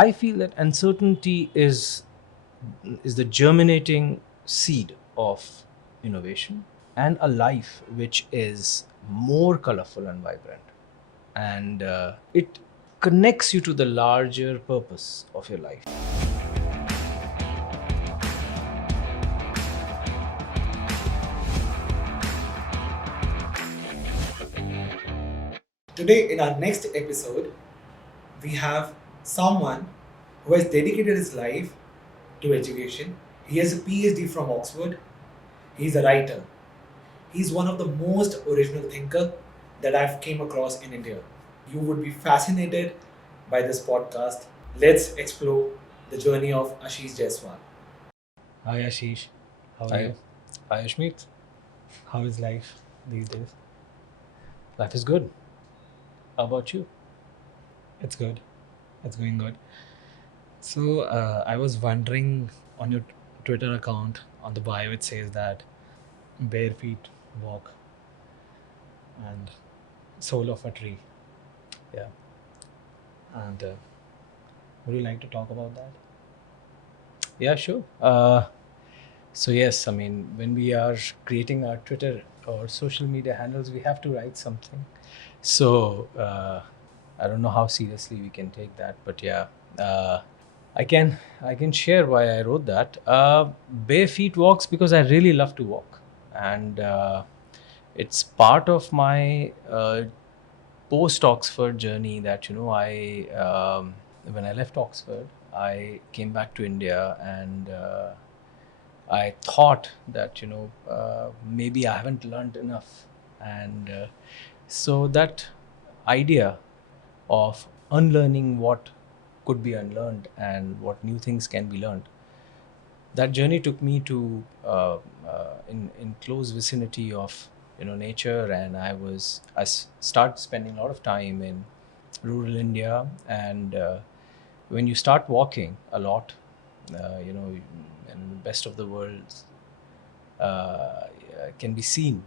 I feel that uncertainty is the germinating seed of innovation and a life which is more colorful and vibrant. And it connects you to the larger purpose of your life. Today, in our next episode, we have someone who has dedicated his life to education. He has a PhD from Oxford. He's a writer. He's one of the most original thinker that I've came across in India. You would be fascinated by this podcast. Let's explore the journey of Ashish Jaiswal. Hi Ashish, how are Hi, you? hi Ashmeet. How is life these days? Life is good. How about you? It's good. It's going good. So I was wondering on your Twitter account on the bio it says that bare feet walk and soul of a tree. Yeah. And would you like to talk about that? Yeah, sure. So yes, I mean, when we are creating our Twitter or social media handles, we have to write something. So I don't know how seriously we can take that, but yeah, uh, I can share why I wrote that. Bare feet walks because I really love to walk, and it's part of my post Oxford journey that I when I left Oxford, I came back to India and. I thought that maybe I haven't learned enough, and so that idea of unlearning what could be unlearned and what new things can be learned. That journey took me to in close vicinity of nature, and started spending a lot of time in rural India, and when you start walking a lot, and the best of the worlds can be seen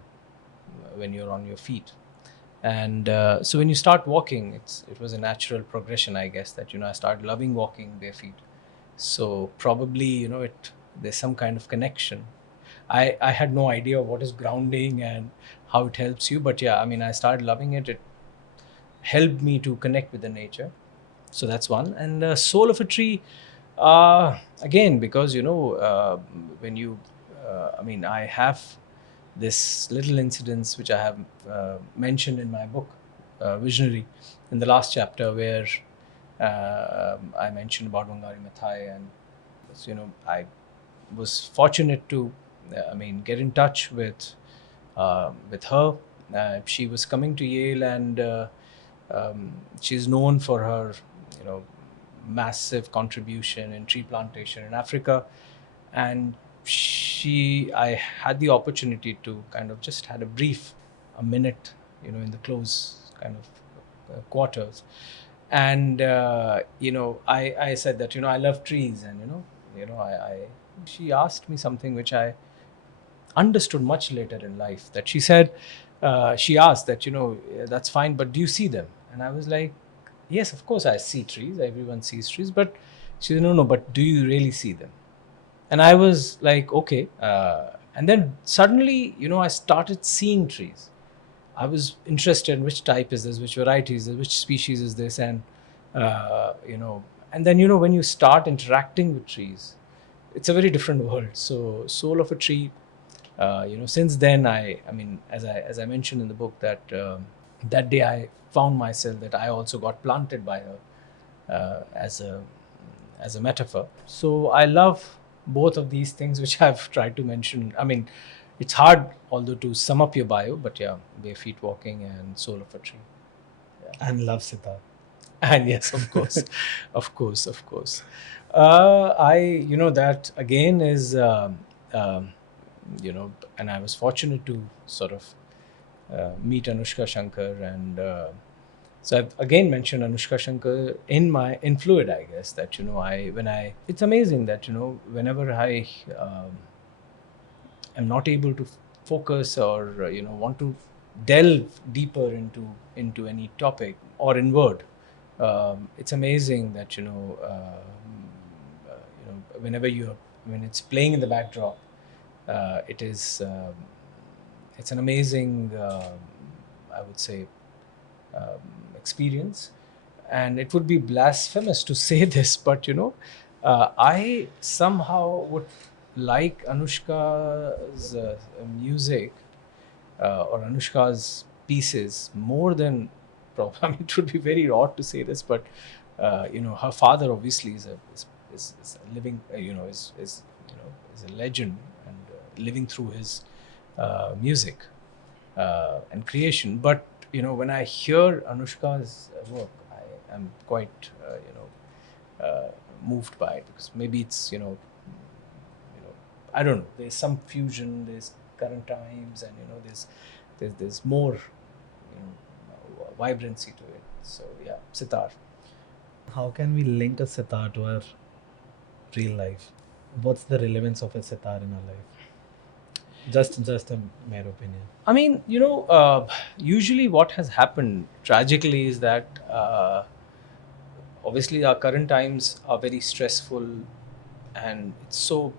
when you're on your feet. And so when you start walking, it was a natural progression, I guess, that I started loving walking bare feet. So probably it there's some kind of connection. I had no idea what is grounding and how it helps you, but yeah, I mean, I started loving it. It helped me to connect with the nature. So that's one. And soul of a tree, again, because when you I mean, I have this little incidents which I have mentioned in my book, Visionary, in the last chapter, where I mentioned about Wangari Maathai, and I was fortunate to, I mean, get in touch with her. She was coming to Yale, and she's known for her, you know, massive contribution in tree plantation in Africa, and I had the opportunity to kind of just had a brief, a minute, in the close kind of quarters, and I said that I love trees, and I she asked me something which I understood much later in life, that she asked that that's fine, but do you see them? And I was like, yes, of course I see trees, everyone sees trees, but she said, no, but do you really see them? And I was like, okay. And then suddenly I started seeing trees. I was interested in which type is this, which variety is this, which species is this, and uh, you know and then when you start interacting with trees, it's a very different world. So soul of a tree, since then, I mean, as I mentioned in the book, that that day I found myself that I also got planted by her, as a metaphor. So I love both of these things which I've tried to mention. I mean, it's hard, although, to sum up your bio, but yeah, bare feet walking and soul of a tree. Yeah. And love sitar. And yes, of course, of course. I that again is um, and I was fortunate to sort of meet Anushka Shankar, and so I've again mentioned Anushka Shankar in Fluid, I guess, that it's amazing that whenever I am not able to focus, or want to delve deeper into any topic or inward, It's amazing that whenever when it's playing in the backdrop, it is it's an amazing I would say experience. And it would be blasphemous to say this, but I somehow would like Anushka's music or Anushka's pieces more than I mean, it would be very odd to say this, but her father obviously is a living, is a legend, and living through his music and creation. But when I hear Anushka's work, I am quite moved by it, because maybe it's I don't know. There's some fusion. There's current times, and there's more vibrancy to it. So yeah, sitar. How can we link a sitar to our real life? What's the relevance of a sitar in our life? Just a mere opinion. I mean, usually what has happened tragically is that obviously our current times are very stressful, and it's so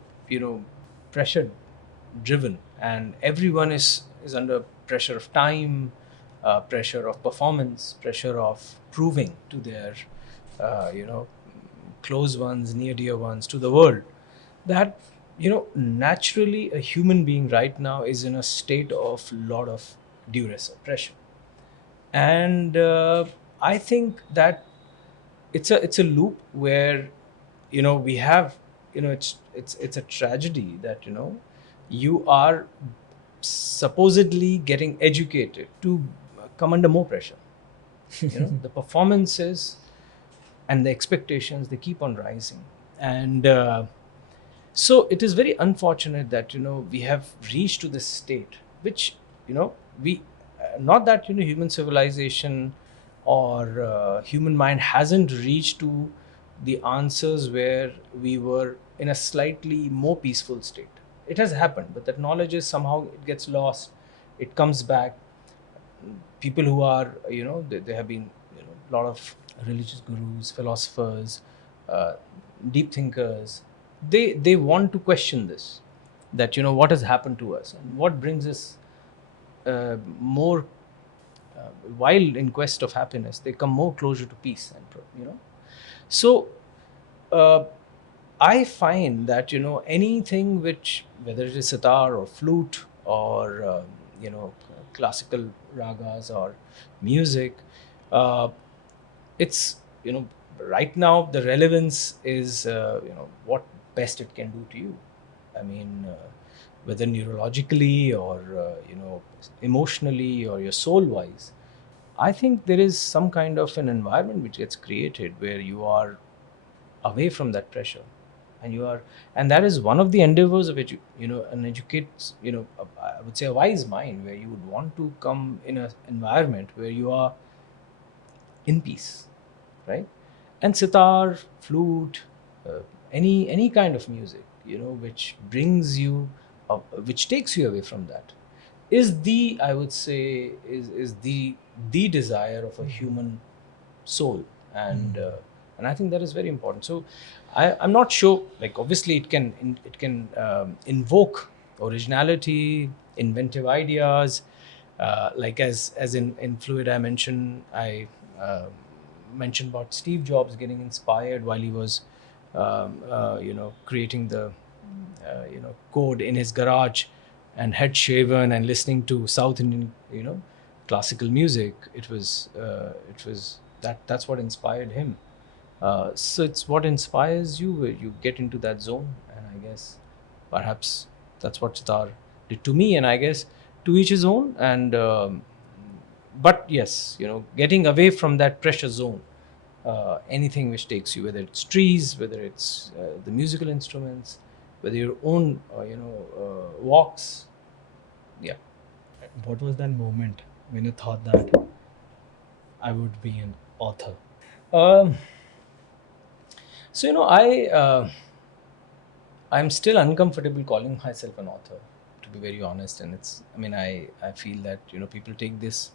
pressure driven, and everyone is under pressure of time, pressure of performance, pressure of proving to their close ones, near dear ones, to the world, that naturally a human being right now is in a state of lot of duress or pressure. And I think that it's a loop where we have it's a tragedy that you are supposedly getting educated to come under more pressure. The performances and the expectations, they keep on rising. And so it is very unfortunate that we have reached to this state, which we not that human civilization or human mind hasn't reached to the answers where we were in a slightly more peaceful state. It has happened, but that knowledge is somehow, it gets lost, it comes back. People who are there have been a lot of religious gurus, philosophers, uh, deep thinkers. They want to question this, that what has happened to us and what brings us more while in quest of happiness, they come more closer to peace. And so uh, I find that anything which, whether it is sitar or flute or classical ragas or music, uh, it's right now the relevance is what best it can do to you. I mean, whether neurologically or emotionally or your soul wise, I think there is some kind of an environment which gets created where you are away from that pressure, and you are, and that is one of the endeavors of an educate, I would say a wise mind, where you would want to come in an environment where you are in peace, right? And sitar, flute, uh, any kind of music, which brings you which takes you away from that, is the, I would say, is the desire of a human soul. And and I think that is very important. So I'm not sure, like, obviously it can invoke originality, inventive ideas, like as in fluid, I uh, mentioned about Steve Jobs getting inspired while he was creating the code in his garage, and head shaven and listening to South Indian classical music. It was that's what inspired him. So it's what inspires you, where you get into that zone. And I guess perhaps that's what sitar did to me. And I guess to each his own. And but yes, getting away from that pressure zone, anything which takes you, whether it's trees, whether it's the musical instruments, whether your own walks. Yeah. What was that moment when you thought that I would be an author? um, so I'm still uncomfortable calling myself an author, to be very honest. And it's, I mean, I feel that people take this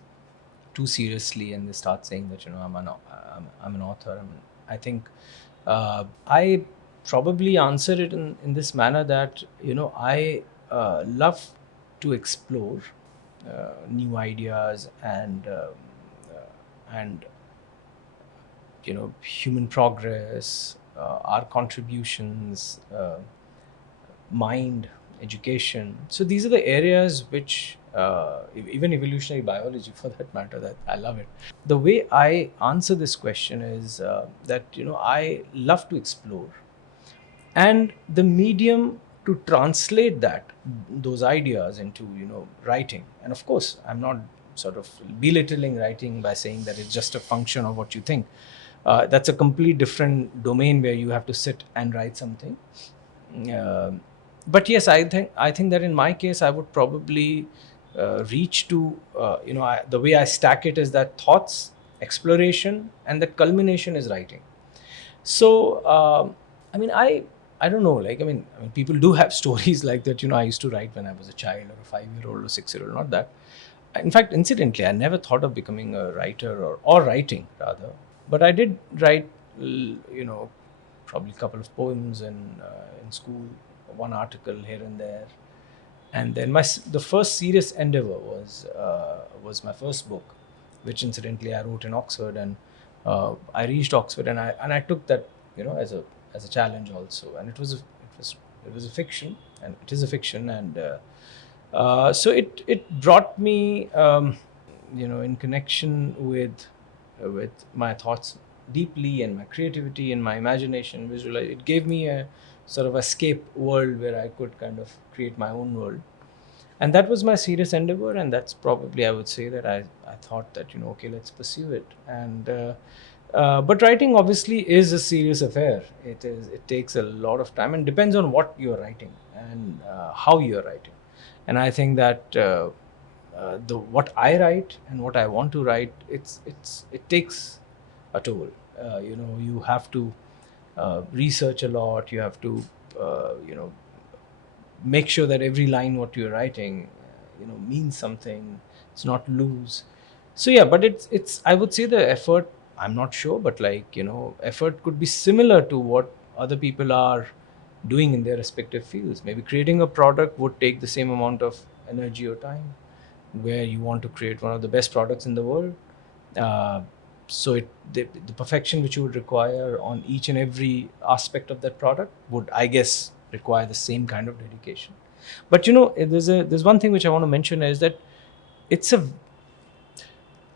too seriously and they start saying that I'm an author. I think I probably answer it in this manner that I love to explore new ideas and human progress, our contributions, mind, education. So these are the areas which even evolutionary biology for that matter, that I love it. The way I answer this question is that I love to explore, and the medium to translate those ideas into writing. And of course, I'm not sort of belittling writing by saying that it's just a function of what you think. That's a complete different domain where you have to sit and write something. Um but yes, I think that in my case I would probably reach to the way I stack it is that thoughts, exploration, and the culmination is writing. So I mean, I don't know. Like I mean, people do have stories like that. I used to write when I was a child, or a 5-year old, or 6-year old. Not that. In fact, incidentally, I never thought of becoming a writer or writing rather. But I did write, probably a couple of poems in school, one article here and there. And then the first serious endeavor was my first book, which incidentally I wrote in Oxford. And I reached Oxford, and I took that as a challenge also. And it was a fiction, and it is a fiction. And so it brought me in connection with my thoughts deeply, and my creativity and my imagination. Visualize it gave me a sort of escape world where I could kind of create my own world. And that was my serious endeavor, and that's probably, I would say, that I thought that okay, let's pursue it. And but writing obviously is a serious affair. It takes a lot of time, and depends on what you're writing and how you're writing. And I think that the what I write and what I want to write, it takes a toll. You have to research a lot. You have to make sure that every line what you're writing means something. It's not loose. So yeah, but it's I would say the effort, I'm not sure, but like effort could be similar to what other people are doing in their respective fields. Maybe creating a product would take the same amount of energy or time, where you want to create one of the best products in the world. uh, so the perfection which you would require on each and every aspect of that product would, I guess, require the same kind of dedication. But there's one thing which I want to mention, is that it's a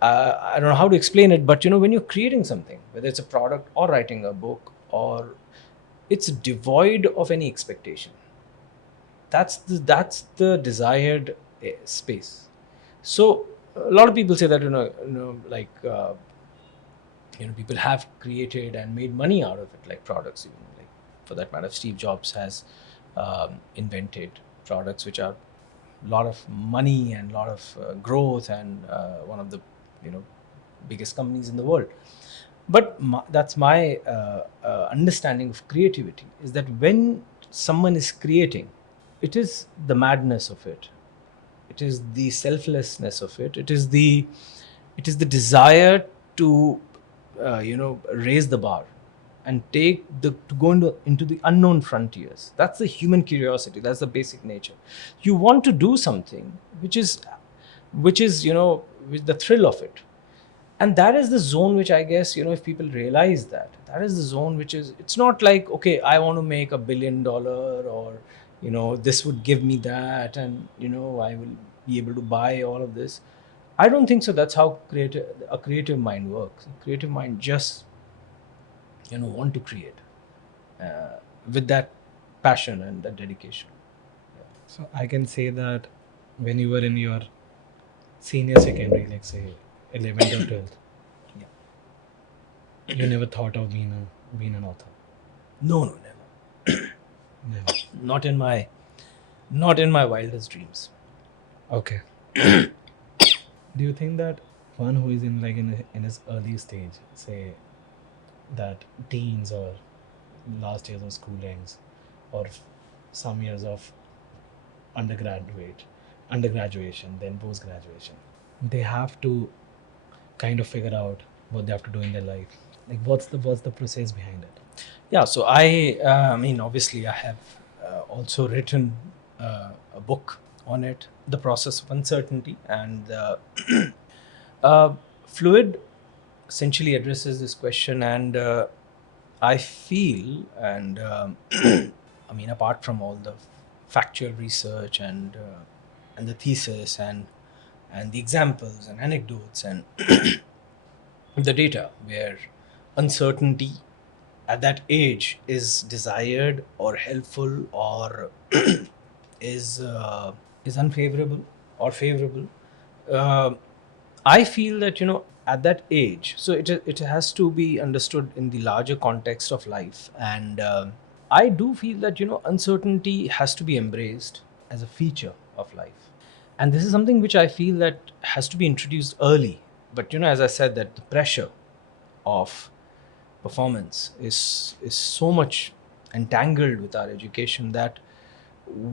I don't know how to explain it, but when you're creating something, whether it's a product or writing a book, or it's devoid of any expectation. That's the desired space. So a lot of people say that like people have created and made money out of it, like products. Even like, for that matter, Steve Jobs has invented products which are a lot of money and a lot of growth, and one of the you know biggest companies in the world. But that's my understanding of creativity, is that when someone is creating, it is the madness of it, it is the selflessness of it, it is the desire to raise the bar and to go into the unknown frontiers. That's the human curiosity, that's the basic nature. You want to do something which is with the thrill of it. And that is the zone which, I guess, if people realize that is the zone which is, it's not like, okay, I want to make $1 billion, or this would give me that, and I will be able to buy all of this. I don't think so. That's how a creative mind works. A creative mind just want to create with that passion and that dedication. So I can say that when you were in your senior secondary, like say 11th or 12th, Yeah. you never thought of being an author. No, never. Never. Not in my wildest dreams. Okay. Do you think that one who is in his early stage, say that teens or last years of schoolings, or some years of undergraduation, then post graduation, they have to kind of figure out what they have to do in their life? Like, what's the process behind it? Yeah, so I mean, obviously, I have also written a book on it, The Process of Uncertainty, and uh, Fluid essentially addresses this question. And I feel, and I mean, apart from all the factual research and the thesis and the examples and anecdotes and the data, where uncertainty at that age is desired or helpful or is is unfavorable or favorable. Uh, I feel that at that age, so it has to be understood in the larger context of life, and I do feel that uncertainty has to be embraced as a feature of life, and this is something which I feel that has to be introduced early. But as I said, that the pressure of performance is so much entangled with our education that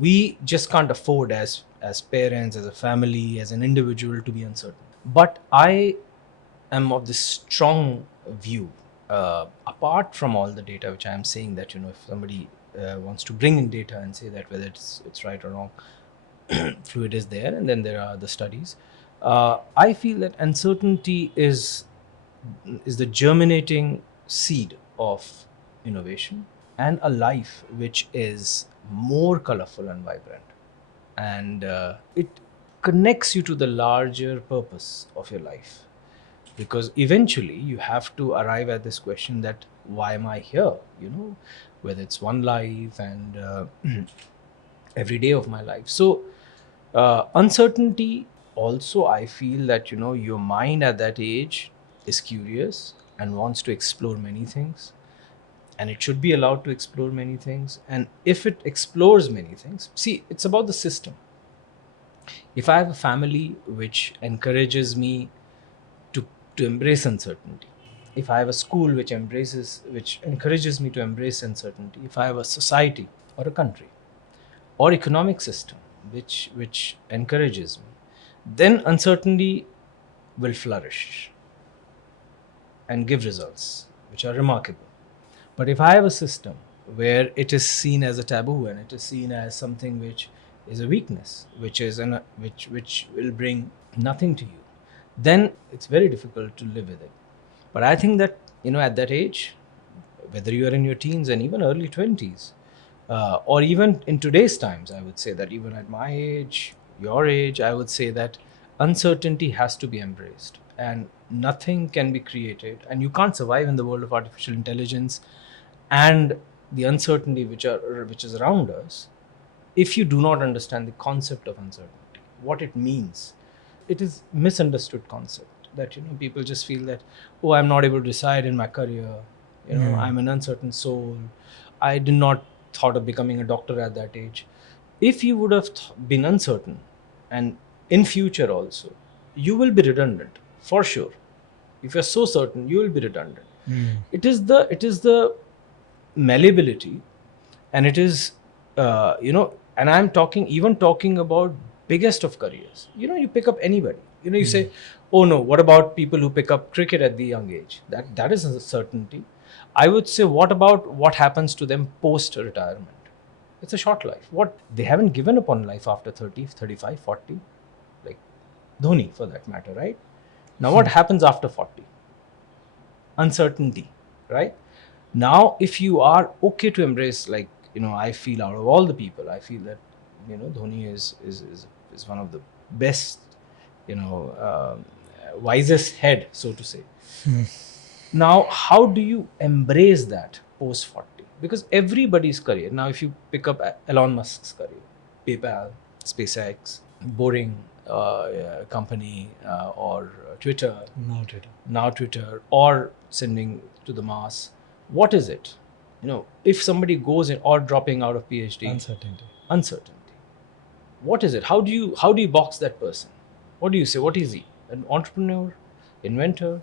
we just can't afford as parents, as a family, as an individual, to be uncertain. But I am of this strong view, apart from all the data which I am saying, that if somebody wants to bring in data and say that whether it's right or wrong, fluid is there, and then there are the studies. I feel that uncertainty is the germinating seed of innovation and a life which is more colorful and vibrant, and it connects you to the larger purpose of your life, because eventually you have to arrive at this question that why am I here, whether it's one life and every day of my life. So uncertainty also, I feel that your mind at that age is curious and wants to explore many things, and it should be allowed to explore many things. And if it explores many things, see, it's about the system. If I have a family which encourages me to to embrace uncertainty, if I have a school which encourages me to embrace uncertainty, if I have a society or a country or economic system which encourages me, then uncertainty will flourish and give results which are remarkable. But if I have a system where it is seen as a taboo and it is seen as something which is a weakness, which will bring nothing to you, then it's very difficult to live with it. But I think that at that age, whether you are in your teens and even early 20s, or even in today's times, I would say that even at my age, your age, I would say that uncertainty has to be embraced, and nothing can be created, and you can't survive in the world of artificial intelligence and the uncertainty which is around us if you do not understand the concept of uncertainty, what it means. It is misunderstood concept that people just feel that, oh, I'm not able to decide in my career, I'm an uncertain soul, I did not thought of becoming a doctor at that age. If you would have been uncertain, and in future also, you will be redundant for sure. If you're so certain, you will be redundant. It is the malleability, and it is and I'm talking about biggest of careers. You pick up anybody, you say, oh no, what about people who pick up cricket at the young age? That is a certainty. I would say, what about what happens to them post retirement? It's a short life. What, they haven't given up on life after 30, 35, 40, like Dhoni for that matter, right? Now what happens after 40? Uncertainty, right? Now if you are okay to embrace, like I feel, out of all the people, I feel that Dhoni is one of the best, wisest head, so to say. Now how do you embrace that post 40? Because everybody's career, now if you pick up Elon Musk's career, PayPal, SpaceX, boring company, or Twitter, now Twitter, or sending to the Mars, what is it? If somebody goes in, or dropping out of PhD, uncertainty. What is it? How do you box that person? What do you say? What is he? An entrepreneur, inventor,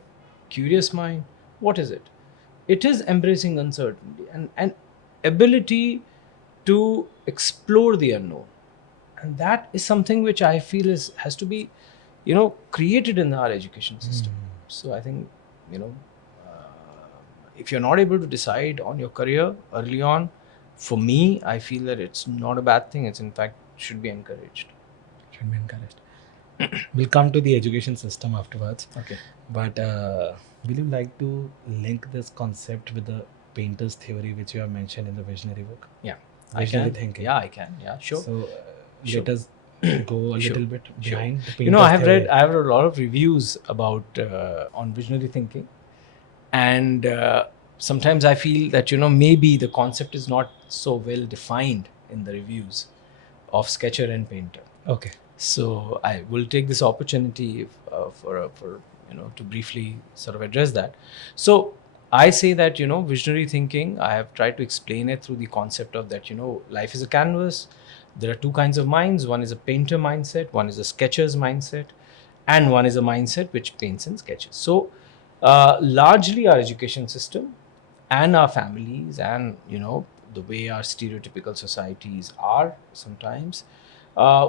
curious mind? What is it? It is embracing uncertainty and ability to explore the unknown, and that is something which I feel has to be created in our education system. So I think, you know, if you're not able to decide on your career early on, for me, I feel that it's not a bad thing. It's in fact should be encouraged. Should be encouraged. We'll come to the education system afterwards. Okay. But will you like to link this concept with the painter's theory, which you have mentioned in the visionary book? Yeah. Visionary I can. thinking. Yeah, I can. Yeah, sure. So Sure. let us go a Sure. little bit Sure. behind the painter's You know, I theory. have read a lot of reviews about on visionary thinking, and sometimes I feel that, you know, maybe the concept is not so well defined in the reviews of sketcher and painter. Okay. So I will take this opportunity for you know, to briefly sort of address that. So I say that, you know, visionary thinking, I have tried to explain it through the concept of that, you know, life is a canvas. There are two kinds of minds. One is a painter mindset, one is a sketcher's mindset, and one is a mindset which paints and sketches. So largely our education system and our families and, you know, the way our stereotypical societies are sometimes,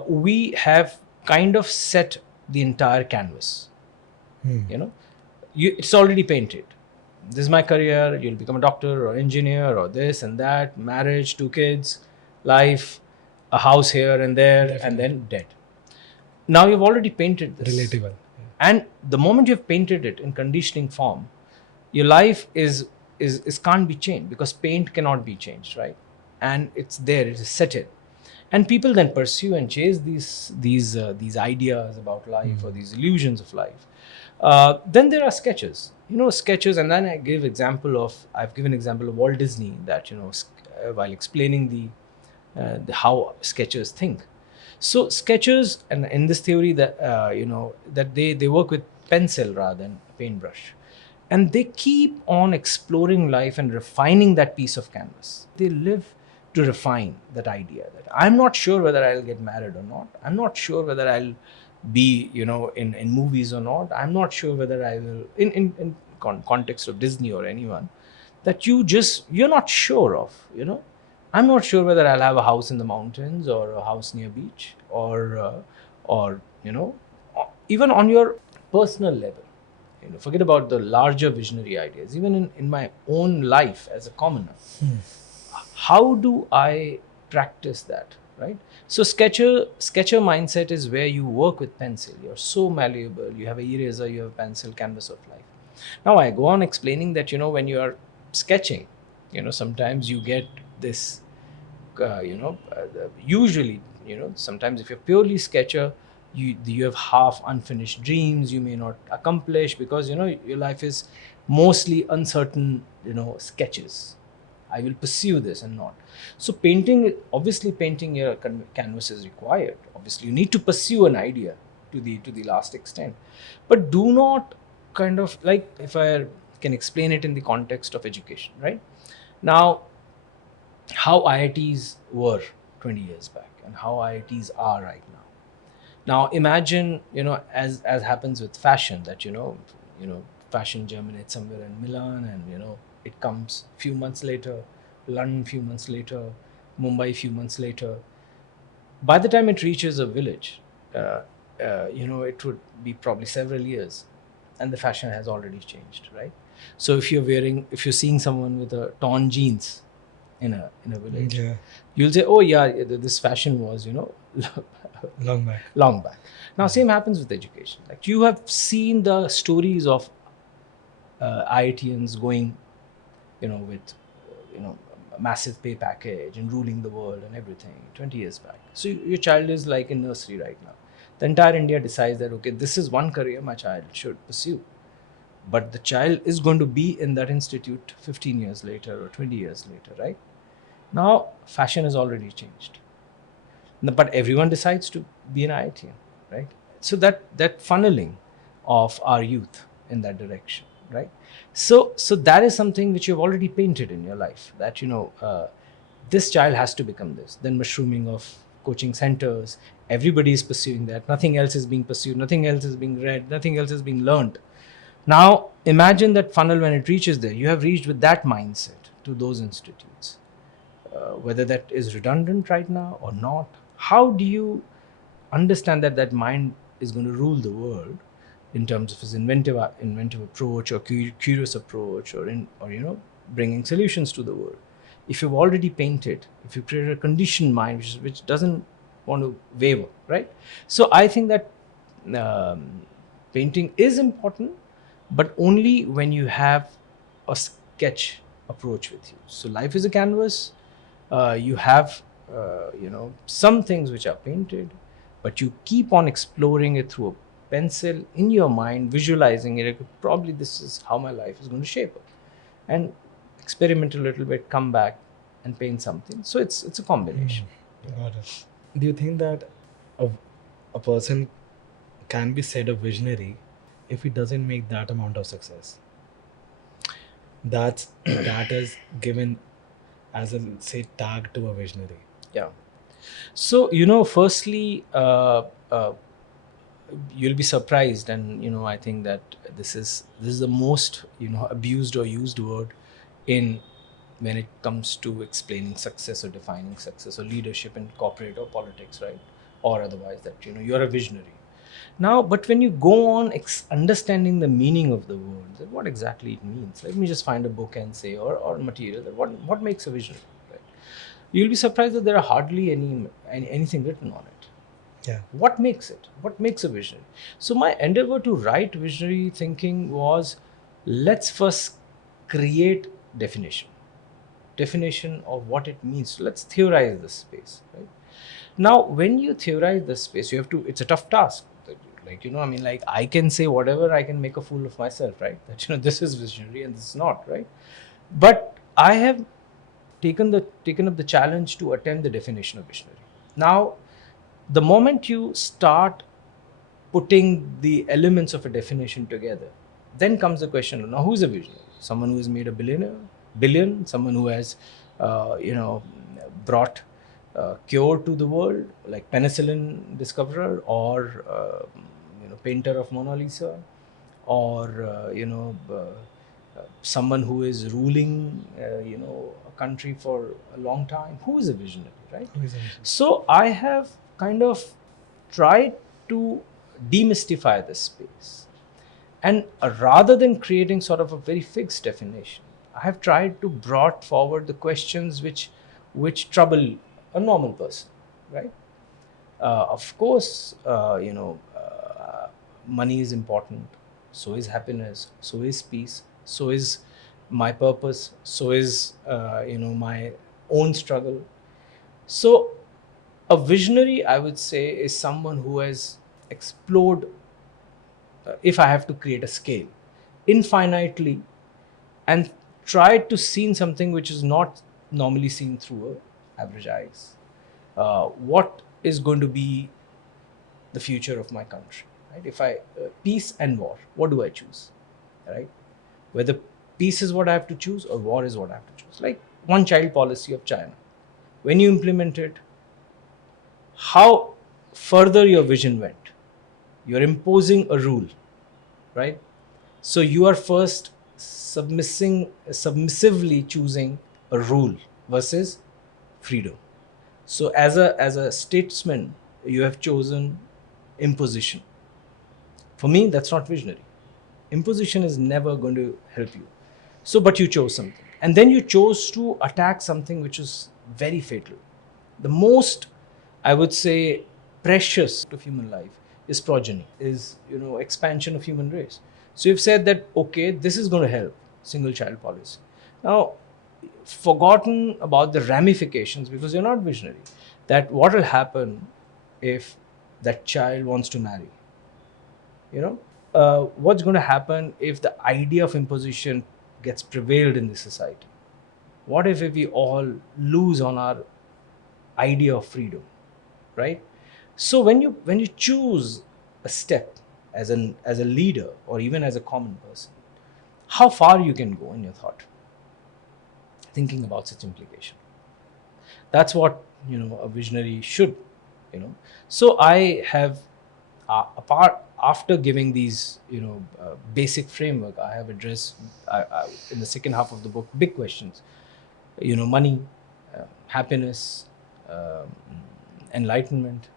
we have kind of set the entire canvas. You know, it's already painted. This is my career. You'll become a doctor or engineer or this and that. Marriage, 2 kids, life, a house here and there, Definitely. and then dead. Now you've already painted this. Relatable. And the moment you've painted it in conditioning form, your life is can't be changed, because paint cannot be changed, right? And it's there, it is set in. And people then pursue and chase these ideas about life or these illusions of life. Then there are sketches, you know, sketches. And then I've given example of Walt Disney, that, you know, while explaining the how sketchers think. So sketchers, and in this theory, that you know, that they work with pencil rather than paintbrush, and they keep on exploring life and refining that piece of canvas. They live to refine that idea that I'm not sure whether I'll get married or not. I'm not sure whether I'll be, you know, in movies or not. I'm not sure whether I will in context of Disney or anyone, that you're not sure of, you know. I'm not sure whether I'll have a house in the mountains or a house near beach, or you know, even on your personal level. You know, forget about the larger visionary ideas. Even in my own life as a commoner, how do I practice that, right? So sketcher mindset is where you work with pencil. You're so malleable. You have a eraser, you have a pencil, canvas of life. Now I go on explaining that, you know, when you are sketching, you know, sometimes you get this, usually, you know, sometimes if you're purely sketcher, you have half unfinished dreams you may not accomplish, because, you know, your life is mostly uncertain, you know, sketches. I will pursue this and not. So painting your canvas is required. Obviously, you need to pursue an idea to the last extent, but do not kind of, like, if I can explain it in the context of education, right? Now, how IITs were 20 years back and how IITs are right now. Now imagine, you know, as happens with fashion, that, you know, fashion germinates somewhere in Milan, and, you know, it comes few months later, London few months later, Mumbai few months later. By the time it reaches a village, you know, it would be probably several years, and the fashion has already changed, right? So if you're seeing someone with a torn jeans in a village, Yeah. you'll say, oh yeah, this fashion was, you know, long back. Now same happens with education. Like, you have seen the stories of IITians going, you know, with you know, a massive pay package and ruling the world and everything 20 years back. So your child is like in nursery right now. The entire India decides that, okay, this is one career my child should pursue, but the child is going to be in that institute 15 years later or 20 years later, right? Now fashion has already changed, but everyone decides to be an IITian, right? So that funneling of our youth in that direction, right? So that is something which you've already painted in your life, that, you know, this child has to become this. Then mushrooming of coaching centers, everybody is pursuing that. Nothing else is being pursued, nothing else is being read, nothing else is being learned. Now imagine that funnel when it reaches there. You have reached with that mindset to those institutes. Whether that is redundant right now or not, how do you understand that mind is going to rule the world, in terms of his inventive approach, or curious approach, or bringing solutions to the world. If you've already painted, if you've created a conditioned mind which doesn't want to waver, right? So I think that um, painting is important, but only when you have a sketch approach with you. So life is a canvas. You have some things which are painted, but you keep on exploring it through a pencil in your mind, visualizing it. Probably this is how my life is going to shape up, and experiment a little bit, come back and paint something. So it's a combination. Got it. Do you think that a, a person can be said a visionary if he doesn't make that amount of success? That is given as a, say, tag to a visionary. Yeah. So firstly, you'll be surprised, and I think that this is the most abused or used word in when it comes to explaining success or defining success or leadership in corporate or politics, right? Or otherwise, that you're a visionary. Now, but when you go on understanding the meaning of the word, that what exactly it means, let me just find a book and say, or material, that what makes a visionary, right? You'll be surprised that there are hardly anything written on it. Yeah. What makes it? What makes a visionary? So my endeavor to write visionary thinking was, let's first create definition of what it means. So let's theorize this space, right? Now, when you theorize this space, you have to. It's a tough task. Like I can say whatever, I can make a fool of myself, right? That this is visionary and this is not, right? But I have taken up the challenge to attempt the definition of visionary. Now, the moment you start putting the elements of a definition together, then comes the question: now, who's a visionary? Someone who has made a billion, someone who has, brought cure to the world, like penicillin discoverer, or painter of Mona Lisa, or someone who is ruling, a country for a long time. Who is a visionary, right? Who is a visionary? So I have kind of tried to demystify this space, and rather than creating sort of a very fixed definition, I have tried to brought forward the questions which trouble a normal person, right? Of course, money is important. So is happiness. So is peace. So is my purpose. So is my own struggle. So a visionary, I would say, is someone who has explored, if I have to create a scale, infinitely, and tried to see something which is not normally seen through average eyes. What is going to be the future of my country, right? If I peace and war, what do I choose, right? Whether peace is what I have to choose or war is what I have to choose. Like one child policy of China, when you implement it, how further your vision went. You're imposing a rule, right? So you are first submissively choosing a rule versus freedom. So as a statesman, you have chosen imposition. For me, that's not visionary. Imposition is never going to help you. So, but you chose something, and then you chose to attack something which is very fatal. The most, I would say, precious of human life is progeny, is expansion of human race. So you've said that, okay, this is going to help, single child policy. Now, forgotten about the ramifications, because you're not visionary, that what will happen if that child wants to marry, what's going to happen if the idea of imposition gets prevailed in the society? What if we all lose on our idea of freedom, right? So when you choose a step as a leader, or even as a common person, how far you can go in your thought, thinking about such implication. That's what a visionary should. So I have, apart after giving these basic framework, I have addressed, in the second half of the book, big questions. Money, happiness, um, enlightenment,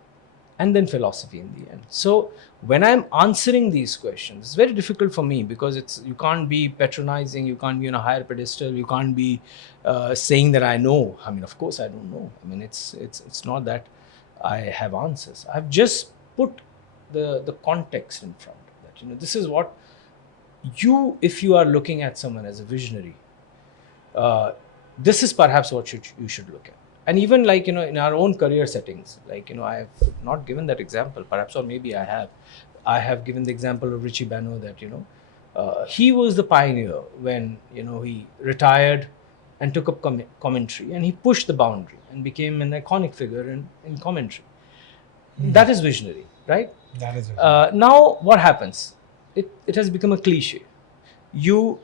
and then philosophy in the end. So when I'm answering these questions, it's very difficult for me because you can't be patronizing, you can't be on a higher pedestal, you can't be saying that I know. I mean, of course I don't know. I mean, it's not that I have answers. I've just put the context in front of that. This is what if you are looking at someone as a visionary, uh, this is perhaps what you should look at. And even like in our own career settings, like I have not given that example perhaps, or maybe I have given the example of Richie Bano, that he was the pioneer when he retired and took up commentary, and he pushed the boundary and became an iconic figure in commentary. That is visionary, right? That is visionary. Now what happens, it has become a cliche. You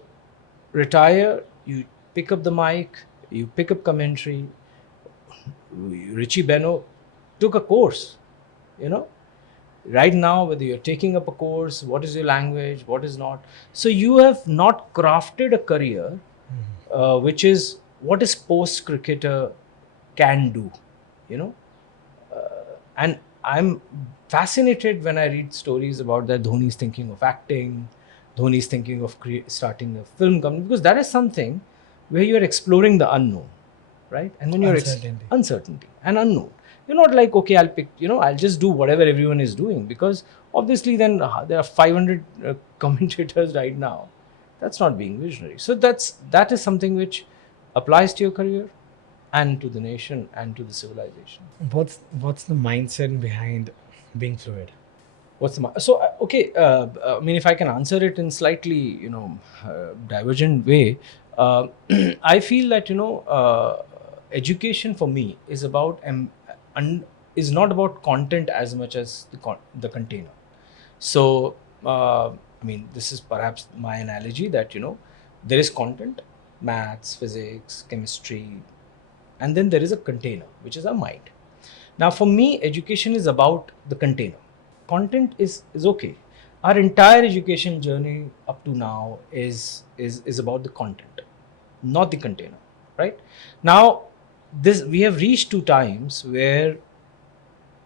retire, you pick up the mic, you pick up commentary. Richie Beno took a course, you know. Right now, whether you're taking up a course, what is your language, what is not. So you have not crafted a career, which is what a sports cricketer can do, you know. And I'm fascinated when I read stories about that Dhoni's thinking of acting, Dhoni's thinking of starting a film company, because that is something where you are exploring the unknown, right? And when you're uncertainty and unknown, you're not like, okay, I'll pick, I'll just do whatever everyone is doing, because obviously then there are 500 commentators right now. That's not being visionary. So that is something which applies to your career and to the nation and to the civilization. What's the mindset behind being fluid? What's the so okay? I mean, if I can answer it in slightly divergent way, I feel that education for me is about is not about content as much as the container. So I mean, this is perhaps my analogy that there is content, maths, physics, chemistry, and then there is a container, which is our mind. Now, for me, education is about the container. Content is okay. Our entire education journey up to now is about the content, not the container, right? Now, this we have reached to times where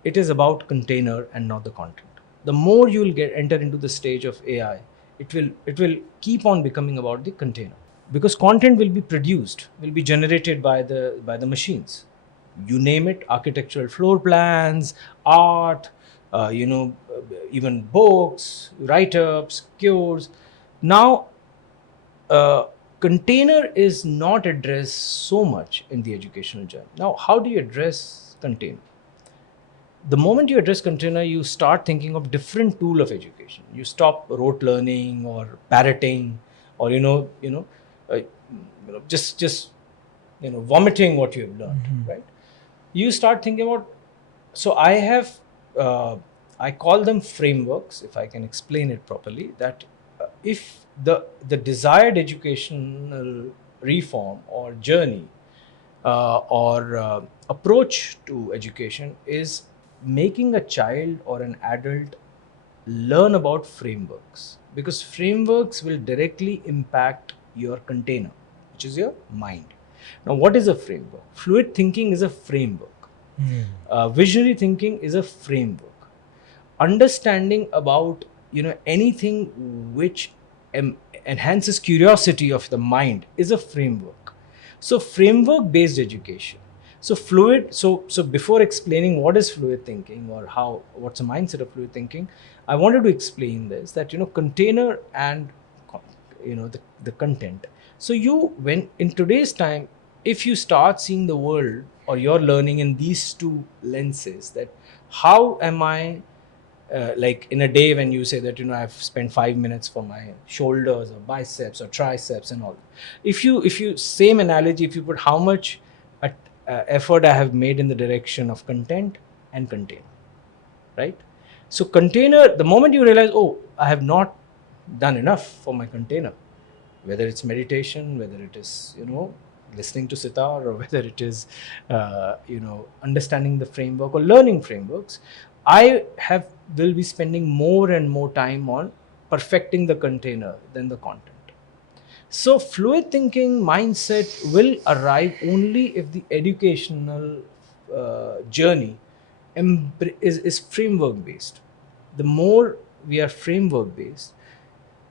it is about container and not the content. The more you will enter into the stage of AI, it will keep on becoming about the container, because content will be produced, will be generated by the machines. You name it: architectural floor plans, art, even books, write-ups, cures. Now, container is not addressed so much in the educational journey. Now, how do you address container? The moment you address container, you start thinking of different tool of education. You stop rote learning or parroting, or just vomiting what you have learned, right? You start thinking about. So I have, I call them frameworks, if I can explain it properly. That if the desired educational reform or journey or approach to education is making a child or an adult learn about frameworks, because frameworks will directly impact your container, which is your mind. Now, what is a framework? Fluid thinking is a framework. Visionary thinking is a framework. Understanding about anything which enhances curiosity of the mind is a framework. So framework based education. So fluid. So before explaining what is fluid thinking or what's a mindset of fluid thinking, I wanted to explain this, that container and the content. So when in today's time, if you start seeing the world or your learning in these two lenses, that how am I like in a day, when you say that I've spent 5 minutes for my shoulders or biceps or triceps and all, if you same analogy, if you put how much effort I have made in the direction of content and container, right? So container, the moment you realize, oh, I have not done enough for my container, whether it's meditation, whether it is listening to sitar, or whether it is understanding the framework or learning frameworks, I will be spending more and more time on perfecting the container than the content. So fluid thinking mindset will arrive only if the educational journey is framework based. The more we are framework based,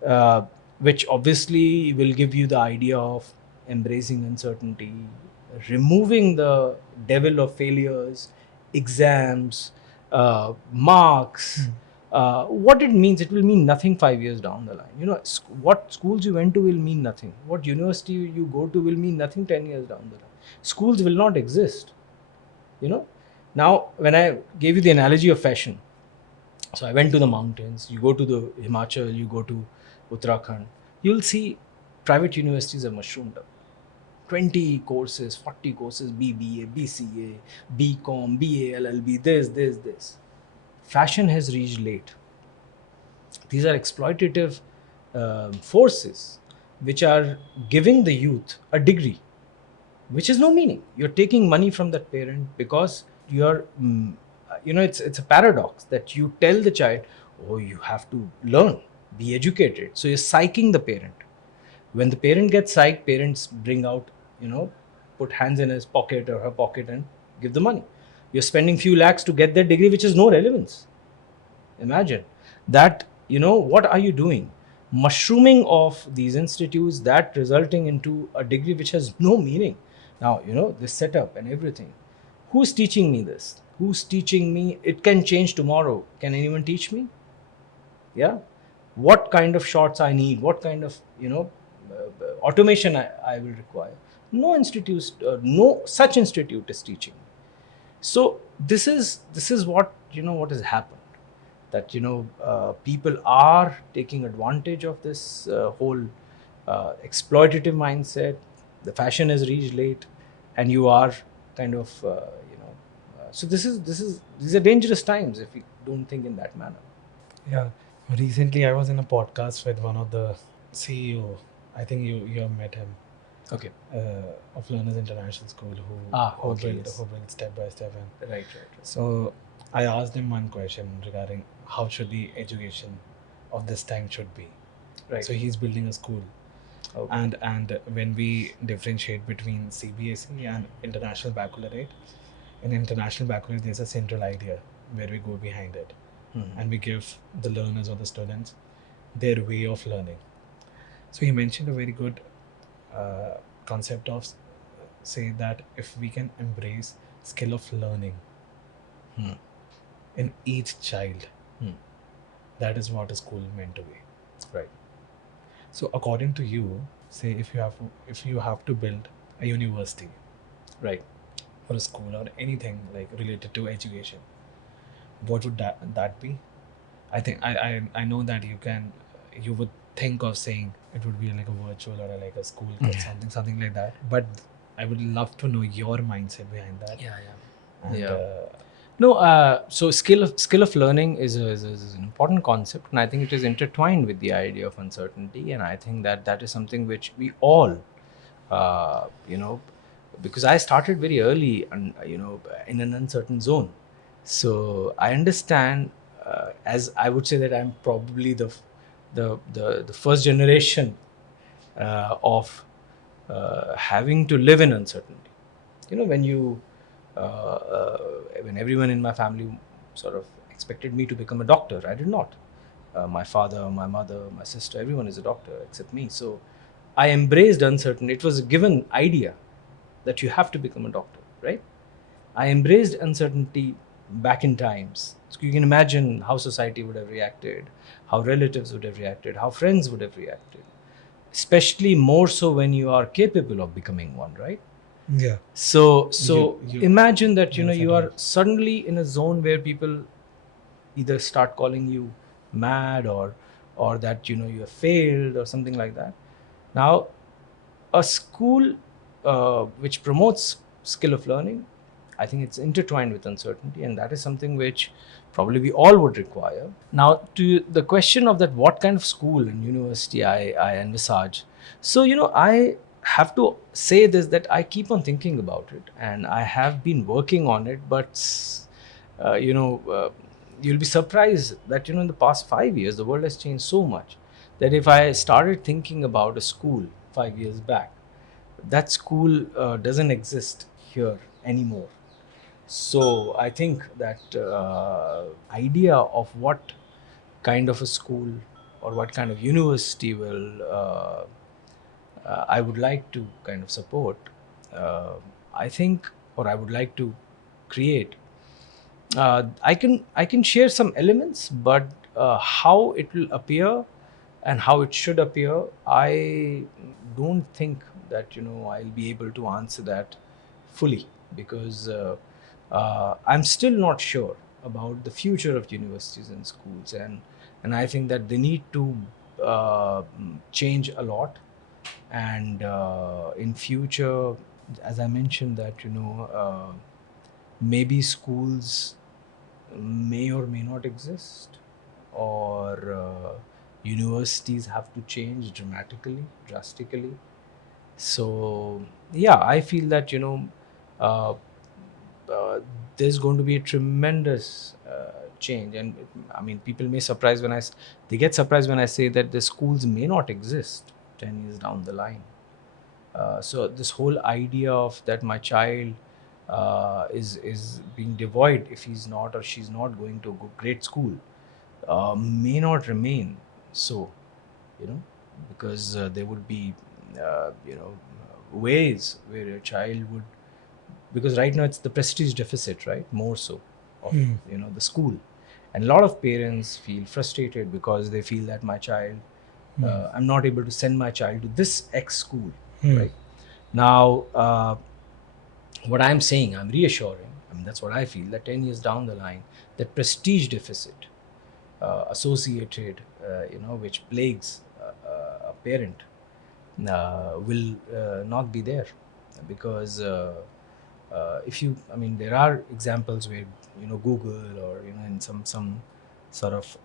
uh, which obviously will give you the idea of embracing uncertainty, removing the devil of failures, exams, marks. What it means, it will mean nothing 5 years down the line. What schools you went to will mean nothing. What university you go to will mean nothing 10 years down the line. Schools will not exist. You know, now when I gave you the analogy of fashion, so I went to the mountains. You go to the Himachal, you go to Uttarakhand, you'll see private universities are mushroomed up. 20 courses, 40 courses, BBA, BCA, BCom, BA, LLB, this. Fashion has reached late. These are exploitative forces which are giving the youth a degree which is no meaning. You're taking money from that parent because you're, it's a paradox that you tell the child, oh, you have to learn, be educated. So you're psyching the parent. When the parent gets psyched, parents bring out, put hands in his pocket or her pocket and give the money. You're spending few lakhs to get that degree which has no relevance. Imagine that. What are you doing? Mushrooming of these institutes that resulting into a degree which has no meaning. Now, this setup and everything, who's teaching me this? Who's teaching me it can change tomorrow? Can anyone teach me? Yeah. What kind of shots I need? What kind of automation I will require? No such institute is teaching me. So this is what has happened, that people are taking advantage of this whole exploitative mindset. The fashion has reached late, and you are kind of so these are dangerous times if we don't think in that manner. Yeah. Recently, I was in a podcast with one of the CEO. I think you have met him. Okay. Of Learners International School, who okay, built yes. who built step by step. And Right. so I asked him one question regarding how should the education of this time should be. Right. So he's building a school, Okay. and when we differentiate between CBSE and international baccalaureate, in international baccalaureate there's a central idea where we go behind it, and we give the learners or the students their way of learning. So he mentioned a very good concept of say that if we can embrace skill of learning in each child, that is what a school meant to be. Right. So according to you, say if you have to build a university, Right. or a school or anything like related to education, what would that be? I think I know that you would think of saying it would be like a virtual or like a school something like that, but I would love to know your mindset behind that. And, No, so skill of learning is an important concept, and I think it is intertwined with the idea of uncertainty. And I think that is something which we all, because I started very early, and in an uncertain zone. So I understand, as I would say that I'm probably the first generation of having to live in uncertainty. When everyone in my family sort of expected me to become a doctor, I did not. My father, my mother, my sister, everyone is a doctor except me. So I embraced uncertainty. It was a given idea that you have to become a doctor, right? I embraced uncertainty back in times. So you can imagine how society would have reacted, how relatives would have reacted, how friends would have reacted, especially more so when you are capable of becoming one, right? yeah. So You- imagine that Yes, you I are suddenly in a zone where people either start calling you mad, or that you have failed or something like that. Now, a school which promotes skill of learning, I think it's intertwined with uncertainty, and that is something which probably we all would require. Now, to the question of that, what kind of school and university I envisage. So, I have to say this, that I keep on thinking about it, and I have been working on it, but, uh, you know, uh, you'll be surprised that, in the past 5 years, the world has changed so much that if I started thinking about a school 5 years back, that school doesn't exist here anymore. So I think that idea of what kind of a school or what kind of university will I would like to kind of support, uh, I think, or I would like to create. I can share some elements, but how it will appear and how it should appear, I don't think that I'll be able to answer that fully, because I'm still not sure about the future of universities and schools, and I think that they need to change a lot. And in future, as I mentioned, that maybe schools may or may not exist, or universities have to change drastically. So yeah, I feel that uh, uh, there's going to be a tremendous change. And I mean, people may surprise when they get surprised when I say that the schools may not exist 10 years down the line. So this whole idea of that my child is being devoid if he's not or she's not going to a great school may not remain so, you know, because there would be ways where a child would, because right now it's the prestige deficit, right, more so of the school. And a lot of parents feel frustrated because they feel that my child, I'm not able to send my child to this X school, right? Now, what I'm saying, I'm reassuring. I mean, that's what I feel. That 10 years down the line, that prestige deficit associated, which plagues a parent, will not be there, because if you, I mean, there are examples where Google, or in some sort of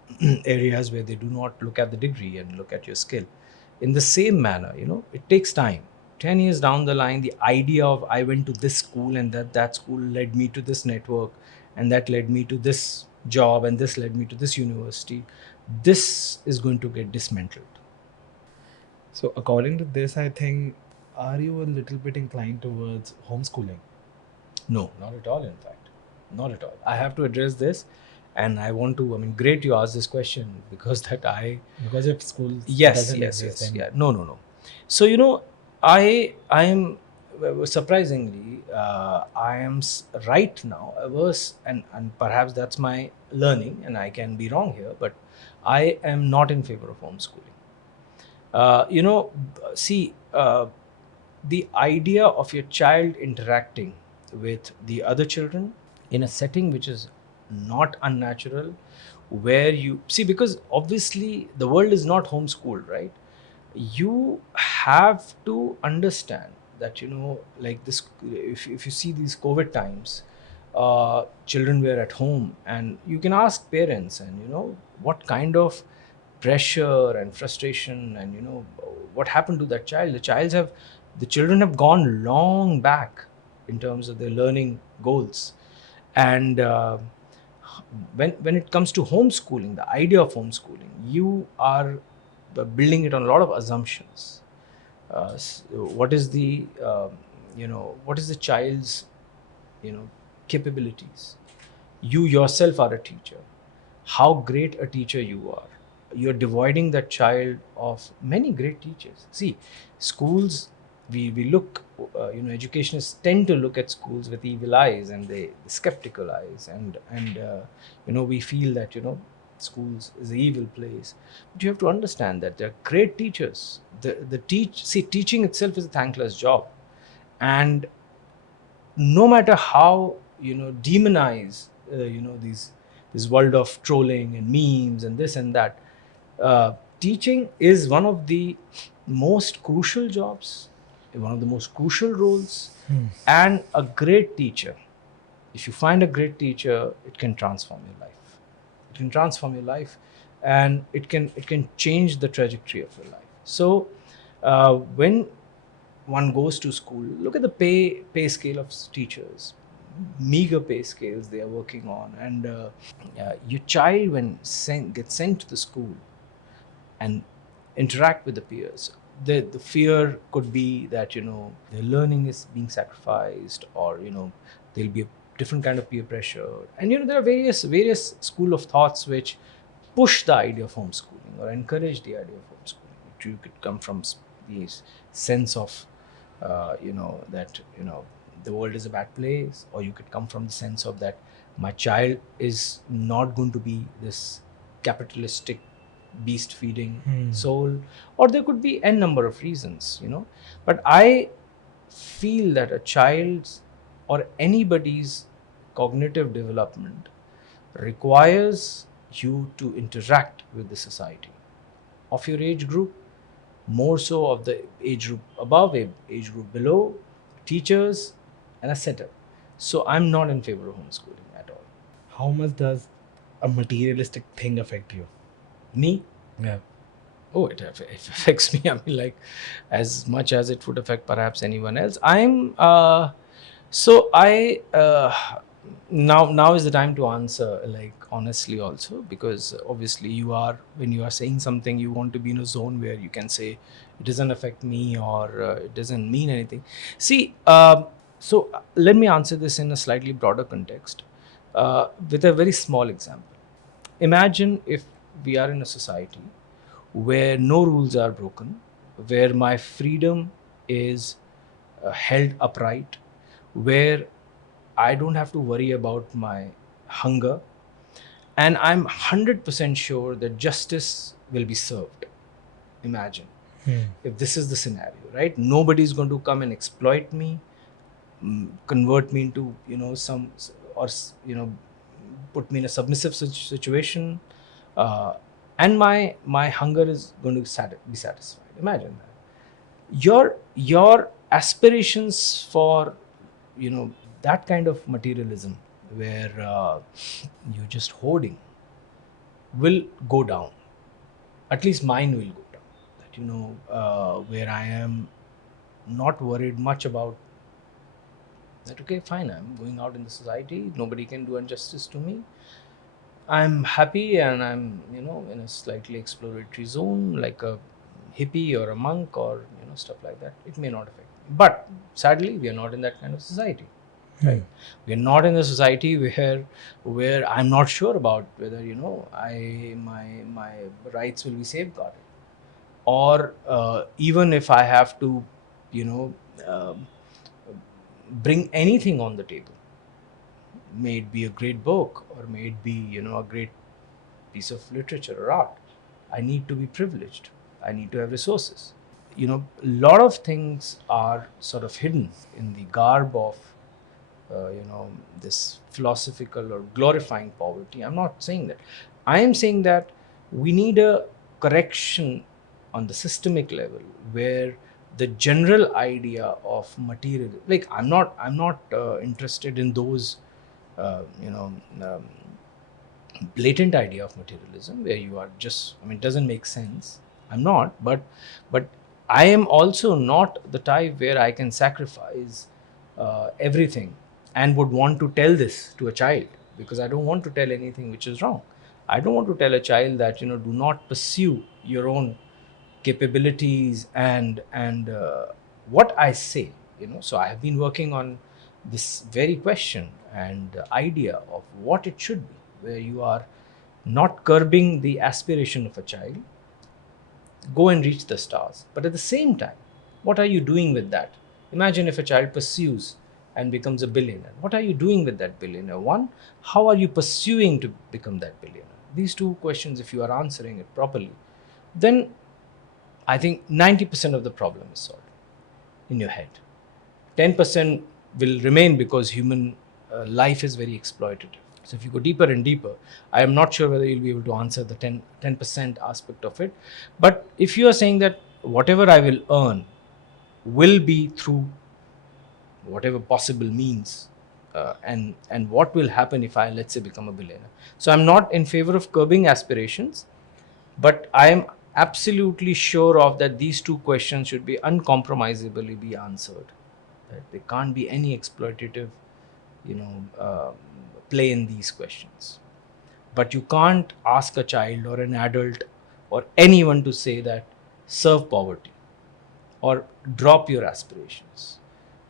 areas where they do not look at the degree and look at your skill. In the same manner, it takes time. 10 years down the line, the idea of I went to this school and that school led me to this network, and that led me to this job, and this led me to this university, this is going to get dismantled. So, according to this, I think, are you a little bit inclined towards homeschooling? No, not at all, in fact. Not at all. I have to address this, and I want to, I mean, great you asked this question, because that I, Because if school yes, doesn't yes, exist, yes, then yeah. No, no, no. So, I am, surprisingly, I am right now averse, and perhaps that's my learning, and I can be wrong here, but I am not in favor of homeschooling. See, the idea of your child interacting with the other children in a setting which is not unnatural, where you see, because obviously the world is not homeschooled, right? You have to understand that, like this, if you see these COVID times, children were at home, and you can ask parents, and what kind of pressure and frustration, and what happened to that child. The children have gone long back in terms of their learning goals. And when it comes to homeschooling, the idea of homeschooling, you are building it on a lot of assumptions. What is the what is the child's capabilities? You yourself are a teacher. How great a teacher you are, you're devoiding that child of many great teachers. See, schools, we look, educationists tend to look at schools with evil eyes, and they skeptical eyes, and we feel that schools is an evil place. But you have to understand that they're great teachers. Teaching itself is a thankless job. And no matter how demonize this world of trolling and memes and this and that, teaching is one of the most crucial jobs, one of the most crucial roles. And a great teacher, if you find a great teacher, it can transform your life. It can transform your life, and it can change the trajectory of your life. So when one goes to school, look at the pay scale of teachers, meager pay scales they are working on. And your child, when gets sent to the school and interact with the peers, the fear could be that their learning is being sacrificed, or there'll be a different kind of peer pressure. And there are various school of thoughts which push the idea of homeschooling or encourage the idea of homeschooling. You could come from the sense of that the world is a bad place, or you could come from the sense of that my child is not going to be this capitalistic beast feeding soul, or there could be n number of reasons. But I feel that a child's or anybody's cognitive development requires you to interact with the society of your age group, more so of the age group above, age group below, teachers, and a setup. So I'm not in favor of homeschooling at all. How much does a materialistic thing affect you? Me? Yeah. Oh, it affects me. I mean, like, as much as it would affect perhaps anyone else. So I now is the time to answer, like, honestly also, because obviously when you are saying something, you want to be in a zone where you can say it doesn't affect me, or it doesn't mean anything. See, so let me answer this in a slightly broader context, with a very small example. Imagine if we are in a society where no rules are broken, where my freedom is held upright, where I don't have to worry about my hunger, and I'm 100% sure that justice will be served. Imagine if this is the scenario, right? Nobody's going to come and exploit me, convert me into, some, or, put me in a submissive situation, and my hunger is going to be satisfied. Imagine that. Your aspirations for, that kind of materialism, where you're just hoarding, will go down. At least mine will go down. That, where I am not worried much about that. Okay, fine, I'm going out in the society, nobody can do injustice to me. I'm happy, and I'm, in a slightly exploratory zone, like a hippie or a monk, or stuff like that. It may not affect me. But sadly, we are not in that kind of society. Right? We are not in a society where I'm not sure about whether, my rights will be safeguarded, or even if I have to, you know bring anything on the table, may it be a great book, or may it be, a great piece of literature or art, I need to be privileged, I need to have resources. A lot of things are sort of hidden in the garb of this philosophical or glorifying poverty. I'm not saying that. I am saying that we need a correction on the systemic level, where the general idea of material, like, I'm not interested in those uh, you know um, blatant idea of materialism, where you are just, it doesn't make sense. I'm not, but I am also not the type where I can sacrifice everything, and would want to tell this to a child, because I don't want to tell anything which is wrong. I don't want to tell a child that, do not pursue your own capabilities, and what I say. So I have been working on this very question and idea of what it should be, where you are not curbing the aspiration of a child, go and reach the stars, but at the same time, what are you doing with that? Imagine if a child pursues and becomes a billionaire. What are you doing with that billionaire? One, how are you pursuing to become that billionaire? These two questions, if you are answering it properly, then I think 90% of the problem is solved in your head. 10% will remain, because human life is very exploitative. So if you go deeper and deeper, I am not sure whether you'll be able to answer the 10% aspect of it. But if you are saying that whatever I will earn will be through whatever possible means, and what will happen if I, let's say, become a billionaire. So I'm not in favor of curbing aspirations, but I am absolutely sure of that these two questions should be uncompromisably be answered. That there can't be any exploitative, you know, play in these questions. But you can't ask a child or an adult or anyone to say that serve poverty or drop your aspirations.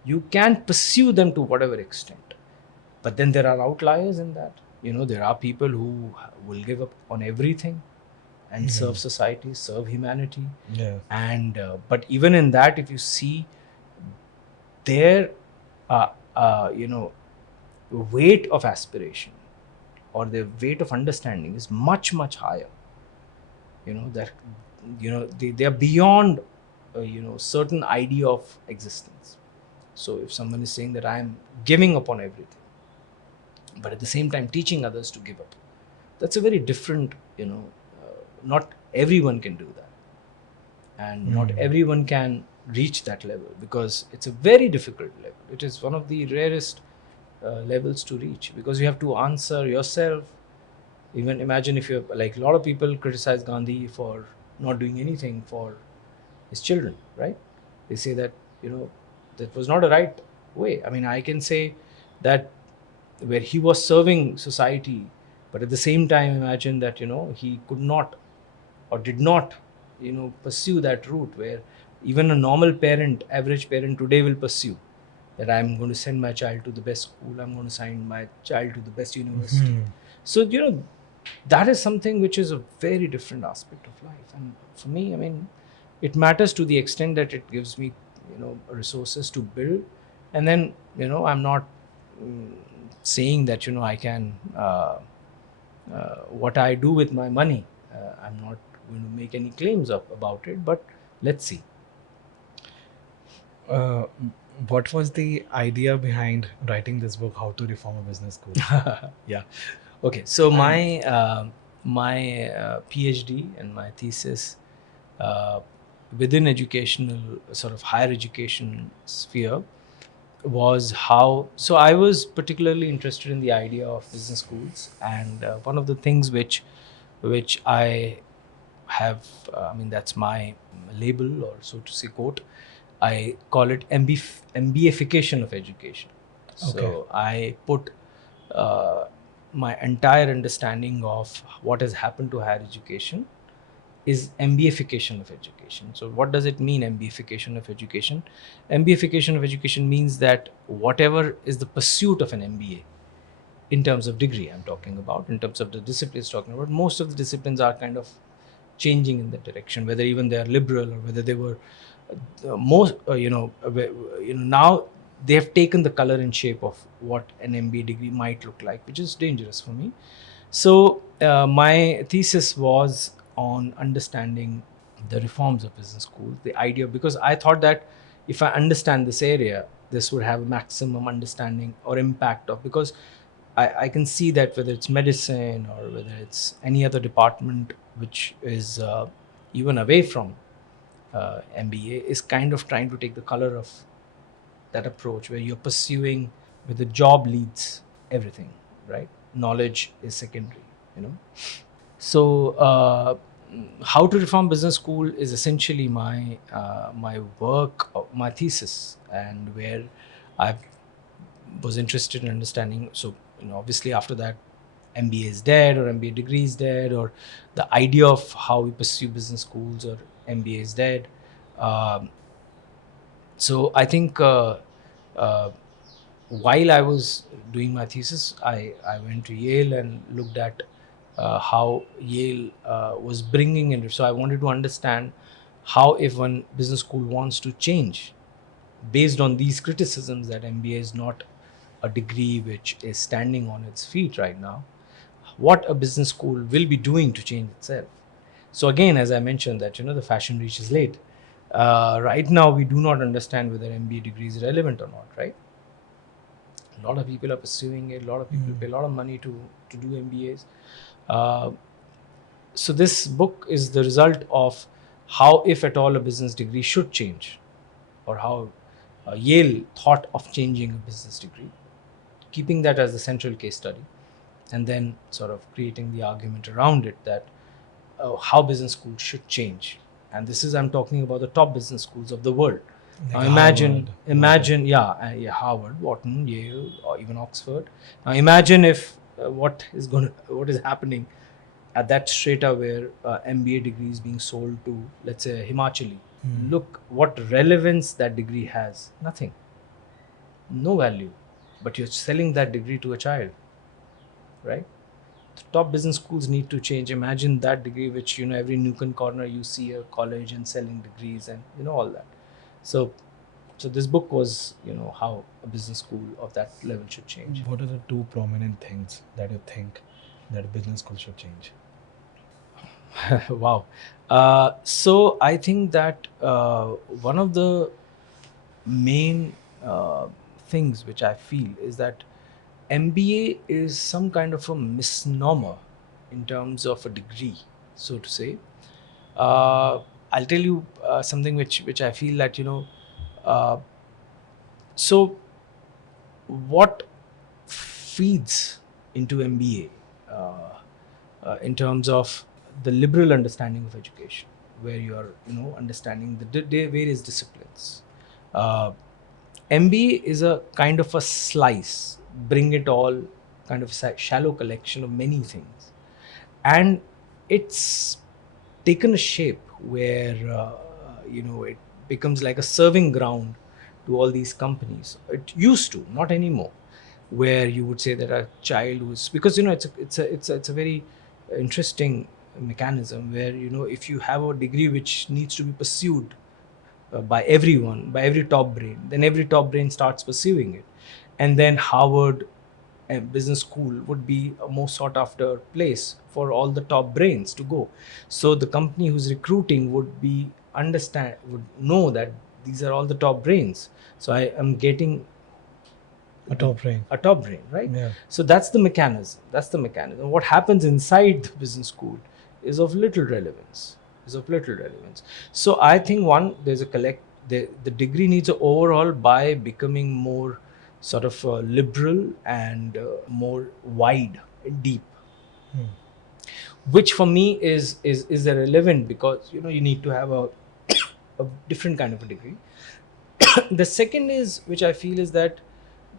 You can pursue them to whatever extent, But then there are outliers in that. There are people who will give up on everything and serve society, serve humanity. Yeah. And but even in that, if you see their uh, weight of aspiration or their weight of understanding is much, much higher. That they are beyond certain idea of existence. So if someone is saying that I am giving up on everything, but at the same time teaching others to give up, that's a very different, not everyone can do that, and not everyone can reach that level, because it's a very difficult level. It is one of the rarest levels to reach, because you have to answer yourself. Even imagine if you're like, a lot of people criticize Gandhi for not doing anything for his children, right? They say that that was not a right way. I mean, I can say that where he was serving society, but at the same time imagine that he could not or did not pursue that route where even a normal parent, average parent today will pursue, that I'm going to send my child to the best school, I'm going to send my child to the best university. So that is something which is a very different aspect of life. And for me, I mean, it matters to the extent that it gives me resources to build. And then I'm not mm, saying that I can what I do with my money, I'm not going to make any claims about it, but let's see. Uh, what was the idea behind writing this book, How to Reform a Business School? Yeah. Okay. So my PhD and my thesis uh, within educational, sort of higher education sphere, was how. So I was particularly interested in the idea of business schools, and one of the things which I have, I mean, that's my label, or so to say, quote. I call it MBification of education. Okay. So I put uh, my entire understanding of what has happened to higher education is MBification of education. So what does it mean, MBification of education? MBification of education means that whatever is the pursuit of an MBA, in terms of degree I'm talking about, in terms of the disciplines talking about, most of the disciplines are kind of changing in that direction, whether even they are liberal or whether they were most now they have taken the color and shape of what an MBA degree might look like, which is dangerous for me. So my thesis was on understanding the reforms of business schools, the idea, because I thought that if I understand this area, this would have a maximum understanding or impact of, because I can see that whether it's medicine or whether it's any other department which is even away from MBA, is kind of trying to take the color of that approach, where you're pursuing, where the job leads everything, right? Knowledge is secondary, you know. So, how to reform business school is essentially my work, my thesis, and where I was interested in understanding. So, obviously after that, MBA is dead, or MBA degree is dead, or the idea of how we pursue business schools or MBA is dead. Um, so I think uh, while I was doing my thesis, I went to Yale and looked at how Yale was bringing in. So I wanted to understand how, if one business school wants to change based on these criticisms that MBA is not a degree which is standing on its feet right now, what a business school will be doing to change itself. So again, as I mentioned, that the fashion reaches late. Right now, we do not understand whether MBA degree is relevant or not. Right? A lot of people are pursuing it. A lot of people pay a lot of money to do MBAs. Uh, so this book is the result of how, if at all, a business degree should change, or how Yale thought of changing a business degree, keeping that as the central case study, and then sort of creating the argument around it that how business schools should change. And this is, I'm talking about the top business schools of the world. Like Now imagine, Harvard, imagine, yeah, Harvard, Wharton, Yale, or even Oxford. Now imagine if what is happening at that strata where MBA degree is being sold to, let's say, Himachali. Look what relevance that degree has. Nothing. No value. but you're selling that degree to a child, right? The top business schools need to change. Imagine that degree, which, every nook and corner you see a college and selling degrees and, all that. So this book was, how a business school of that level should change. What are the two prominent things that you think that a business school should change? Wow. So I think that one of the main things which I feel is that MBA is some kind of a misnomer in terms of a degree, so to say. Uh, I'll tell you something which I feel that, uh, so what feeds into MBA in terms of the liberal understanding of education, where you are, understanding the various disciplines. Uh, MBA is a kind of a slice, bring it all, kind of shallow collection of many things, and it's taken a shape where it becomes like a serving ground to all these companies. It used to, not anymore, where you would say that a child who's, because it's a very interesting mechanism where, if you have a degree which needs to be pursued by everyone, by every top brain, then every top brain starts pursuing it, and then Harvard business school would be a most sought after place for all the top brains to go. So the company who's recruiting would know that these are all the top brains, so I am getting A top brain. a top brain, right? Yeah. So that's the mechanism. What happens inside the business school is of little relevance. So I think, one, there's a the degree needs a overall by becoming more sort of liberal and more wide and deep, Hmm. which for me is irrelevant, because you need to have a different kind of a degree. The second is, which I feel, is that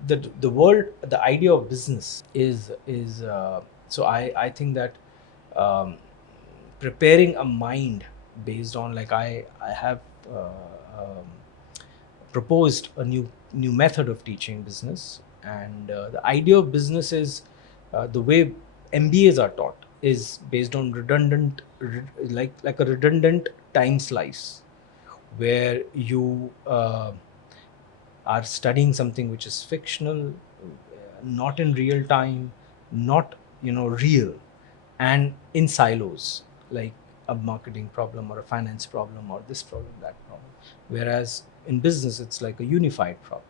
the idea of business is so I think that um, preparing a mind based on, like, I have um, proposed a new method of teaching business, and the idea of business is the way MBAs are taught is based on like a redundant time slice, where you are studying something which is fictional, not in real time, not real, and in silos, like a marketing problem or a finance problem or this problem, that problem. Whereas in business, it's like a unified problem.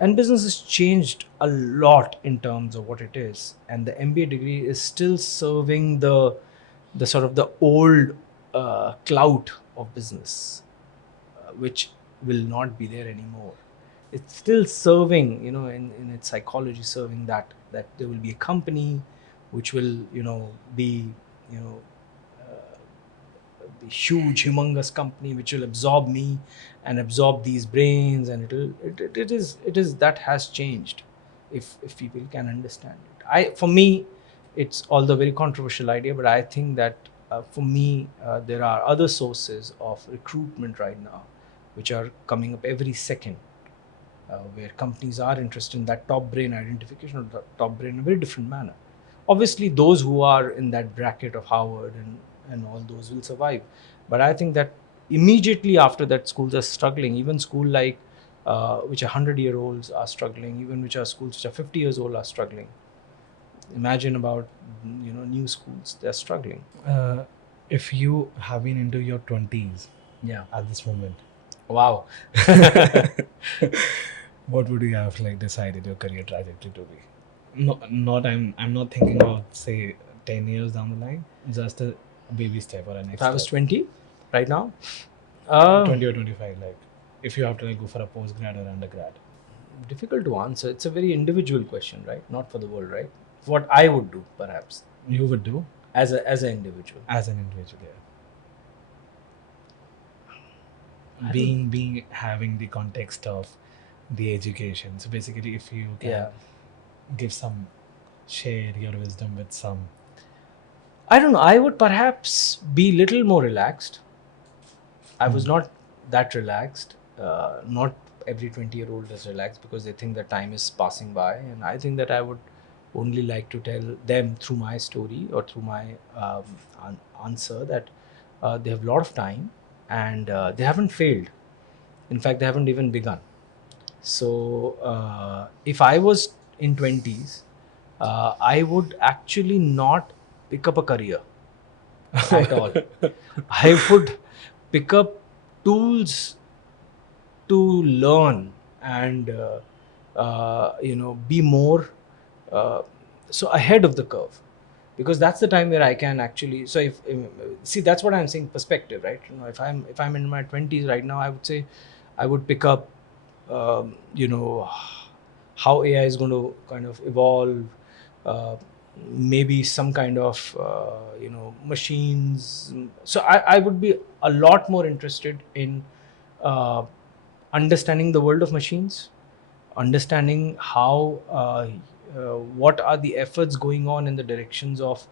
And business has changed a lot in terms of what it is, and the MBA degree is still serving the sort of the old clout of business, which will not be there anymore. It's still serving, in its psychology, serving that there will be a company which will, be, you know, the huge, humongous company which will absorb me and absorb these brains, and it is that has changed, if people can understand it. For me, it's all the very controversial idea, but I think that for me, there are other sources of recruitment right now which are coming up every second, where companies are interested in that top brain identification, or top brain in a very different manner. Obviously, those who are in that bracket of Harvard and all those will survive. But I think that immediately after that, schools are struggling. Even school like which are 100-year-olds are struggling. Even which are schools which are 50 years old are struggling. Imagine about new schools, they're struggling. If you have been into your 20s Yeah. at this moment, Wow. what would you have like decided your career trajectory to be? Not I'm not thinking of, say, 10 years down the line, just a baby step or a next If I was step. 20 right now, 20 or 25, like if you have to like go for a postgrad or undergrad. difficult to answer. It's a very individual question, right? Not for the world, right? What I would do, perhaps, You would do as an individual. as an individual, yeah. I Being having the context of the education. So basically, if you can Yeah. give some, share your wisdom with some. I don't know. I would perhaps be little more relaxed. I was not that relaxed. Not every 20-year-old is relaxed because they think that time is passing by. And I think that I would only like to tell them through my story or through my answer that they have a lot of time, and they haven't failed. In fact, they haven't even begun. So if I was in 20s, I would actually not pick up a career at all. I would pick up tools to learn and be more so ahead of the curve, because that's the time where I can actually. So if see, that's what I'm saying, perspective, right? If I'm in my 20s right now, I would say I would pick up how AI is going to kind of evolve, uh, maybe some kind of machines. So I would be a lot more interested in uh, understanding the world of machines, understanding how what are the efforts going on in the directions of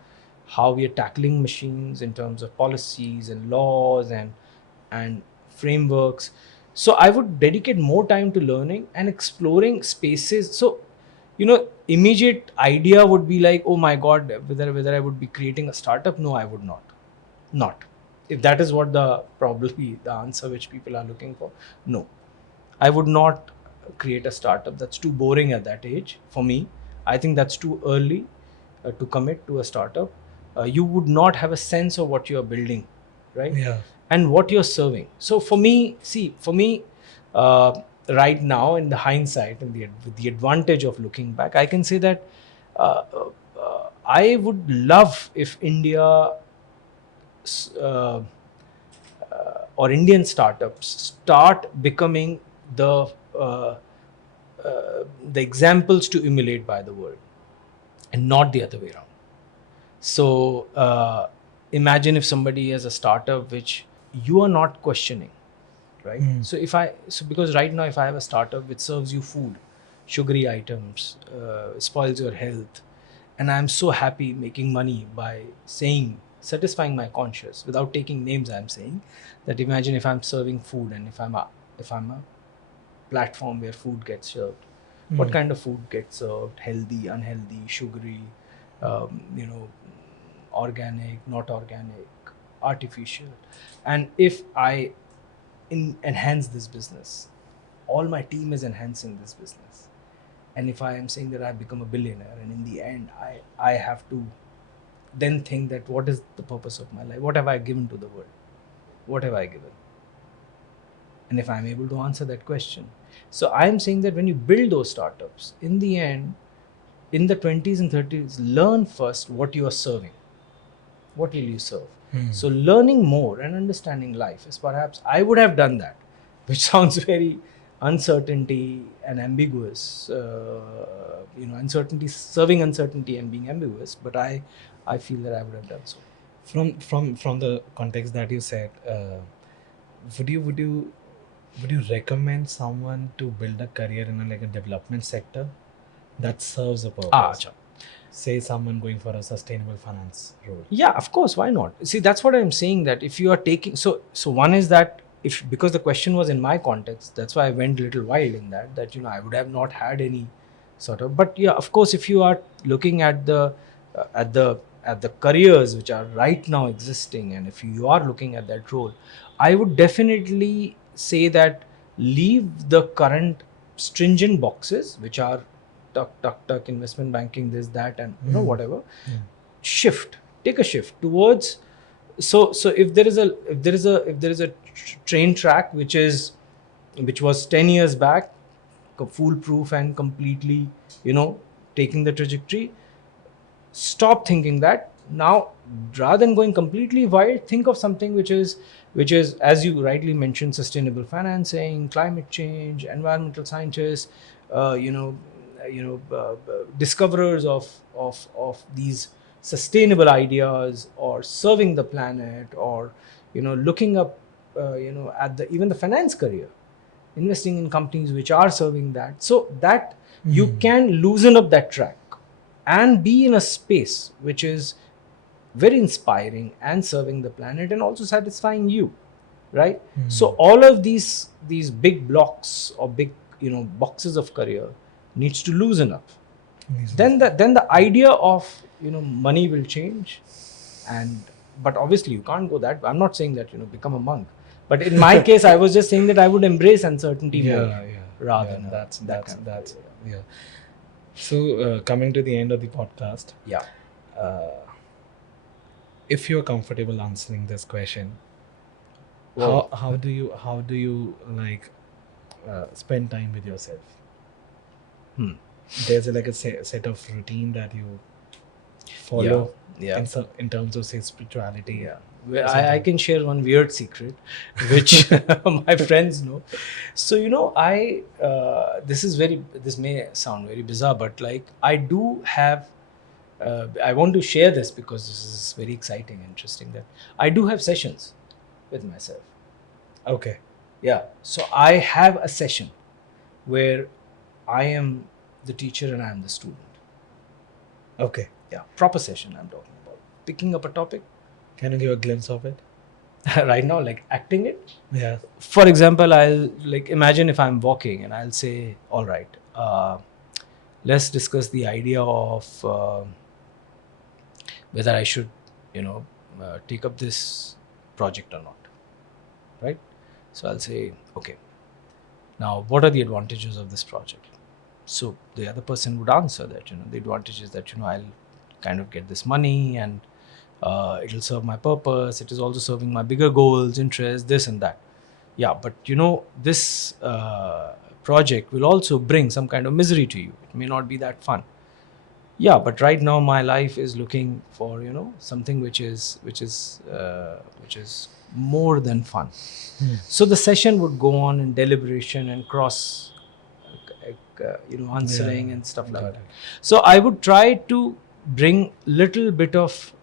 how we are tackling machines in terms of policies and laws and frameworks. So I would dedicate more time to learning and exploring spaces. So immediate idea would be like, oh my god, whether I would be creating a startup. No, I would not. If that is what the probably the answer which people are looking for, no, I would not create a startup. That's too boring at that age for me. I think that's too early to commit to a startup. You would not have a sense of what you are building, right? Yeah. And what you're serving. So for me, right now, in the hindsight and with the advantage of looking back, I can say that I would love if India uh, or Indian startups start becoming the uh, the examples to emulate by the world, and not the other way around. So imagine if somebody has a startup which you are not questioning, right? So because right now, if I have a startup which serves you food, sugary items, spoils your health, and I'm so happy making money by saying, satisfying my conscience without taking names, I'm saying that imagine if I'm serving food, and if I'm a platform where food gets served, what kind of food gets served, healthy, unhealthy, sugary, you know organic, not organic, artificial. And if I enhance this business, all my team is enhancing this business, and if I am saying that I've become a billionaire, and in the end I have to then think that what is the purpose of my life, what have I given to the world, what have I given? And if I'm able to answer that question, so I'm saying that when you build those startups, in the end, in the 20s and 30s, learn first what you are serving. What will you serve? So learning more and understanding life is, perhaps I would have done that, which sounds very uncertainty and ambiguous. Uncertainty, serving uncertainty and being ambiguous. But I feel that I would have done so. From the context that you said, would you recommend someone to build a career in a development sector that serves a purpose? Acha. Say someone going for a sustainable finance role. Yeah, of course. Why not? See, that's what I'm saying. That if you are taking, so one is that, if because the question was in my context, that's why I went a little wild in that. That I would have not had any sort of. But yeah, of course, if you are looking at the careers which are right now existing, and if you are looking at that role, I would definitely say that leave the current stringent boxes which are tuck investment banking, this, that, and whatever. Take a shift towards. So if there is a train track which was 10 years back, foolproof and completely taking the trajectory, stop thinking that. Now, rather than going completely wild, think of something which is, as you rightly mentioned, sustainable financing, climate change, environmental scientists, uh, you know discoverers of these sustainable ideas, or serving the planet, or looking up at even the finance career, investing in companies which are serving that, so that you can loosen up that track and be in a space which is very inspiring and serving the planet and also satisfying you. right? So all of these big blocks or big, boxes of career needs to loosen up. Then the idea of, money will change. And but obviously you can't go that. I'm not saying that, become a monk, but in my case I was just saying that I would embrace uncertainty more, rather than that's that that's kind of that's career. yeah. So coming to the end of the podcast, Yeah. uh, if you're comfortable answering this question, Whoa. how do you like spend time with yourself? Hmm. There's like a set of routine that you follow Yeah. in terms of say spirituality. Yeah. Well, or I something? can share one weird secret, which my friends know. So, this may sound very bizarre, but like I do have, I want to share this because this is very exciting, interesting, that I do have sessions with myself. Okay. Yeah. So I have a session where I am the teacher and I am the student. Okay. Yeah. Proper session I'm talking about. Picking up a topic. Can you give a glimpse of it? Right now, like acting it. Yeah. For example, I'll like imagine if I'm walking and I'll say, all right, let's discuss the idea of whether I should, take up this project or not. Right. So I'll say, okay, now what are the advantages of this project? So the other person would answer that, the advantage is that, I'll kind of get this money, and it'll serve my purpose. It is also serving my bigger goals, interests, this and that. Yeah, but this project will also bring some kind of misery to you. It may not be that fun. Yeah, but right now my life is looking for, something which is more than fun. So the session would go on in deliberation and cross answering and stuff like Got that. it. So I would try to bring little bit of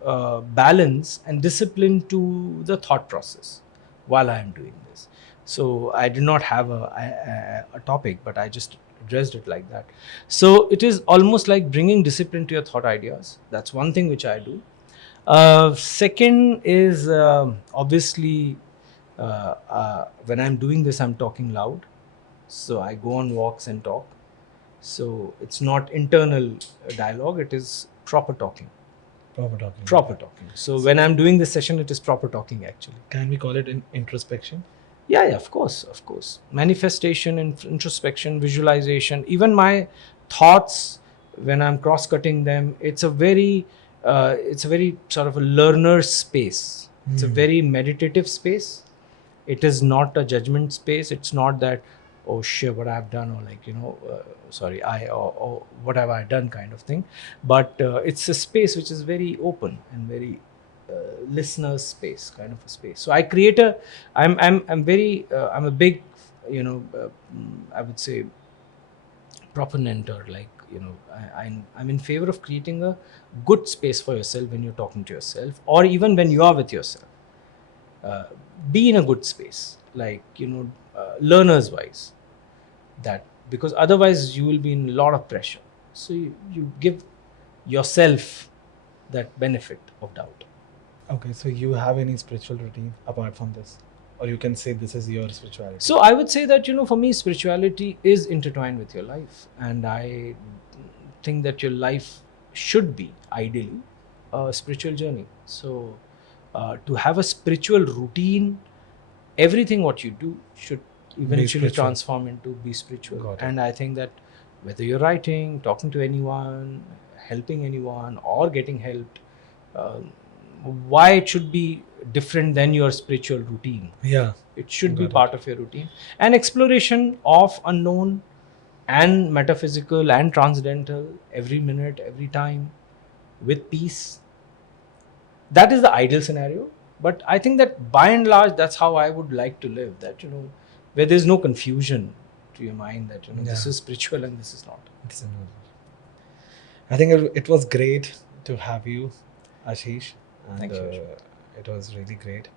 balance and discipline to the thought process while I am doing this. So I did not have a topic, but I just addressed it like that. So it is almost like bringing discipline to your thought ideas. That's one thing which I do. Second is obviously when I'm doing this, I'm talking loud. So I go on walks and talk. So it's not internal dialogue, it is proper talking. Proper talking. Proper talking. So when I'm doing this session, it is proper talking actually. Can we call it introspection? Yeah, of course. Manifestation, introspection, visualization, even my thoughts, when I'm cross-cutting them, it's a very sort of a learner's space. It's a very meditative space. It is not a judgment space. It's not that, oh shit, what I've done, or like, sorry, or what have I done kind of thing. But it's a space which is very open and very listener space, kind of a space. So I create I'm a big, I would say, proponent, or like, I'm in favor of creating a good space for yourself when you're talking to yourself, or even when you are with yourself. uh, be in a good space, like, learners wise, that, because otherwise you will be in a lot of pressure. So you give yourself that benefit of doubt. Okay, so you have any spiritual routine apart from this? Or you can say this is your spirituality. So I would say that, for me, spirituality is intertwined with your life, and I think that your life should be ideally a spiritual journey. So to have a spiritual routine, everything what you do should eventually spiritual. transform into be spiritual. Got it. And I think that whether you're writing, talking to anyone, helping anyone, or getting helped, why it should be different than your spiritual routine. Yeah. It should be Got it. part of your routine. And exploration of unknown and metaphysical and transcendental every minute, every time, with peace. That is the ideal scenario. But I think that by and large, that's how I would like to live. That, where there's no confusion to your mind that, this Yeah. is spiritual and this is not. It's I think it was great to have you, Ashish. And, Thank you, Ashmeet. it was really great.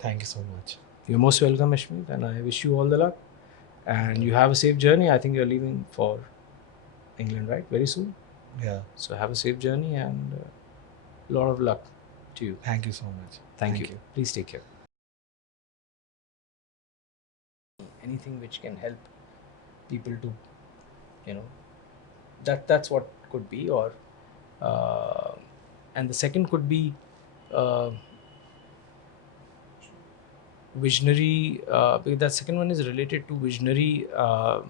Thank you so much. You're most welcome, Ashmeet, and I wish you all the luck. And you have a safe journey. I think you're leaving for England, right? Very soon. Yeah. So have a safe journey, and a lot of luck to you. Thank you so much. Thank you. Please take care. anything which can help people to, that's what could be. Or and the second could be uh, visionary, because that second one is related to visionary. Uh,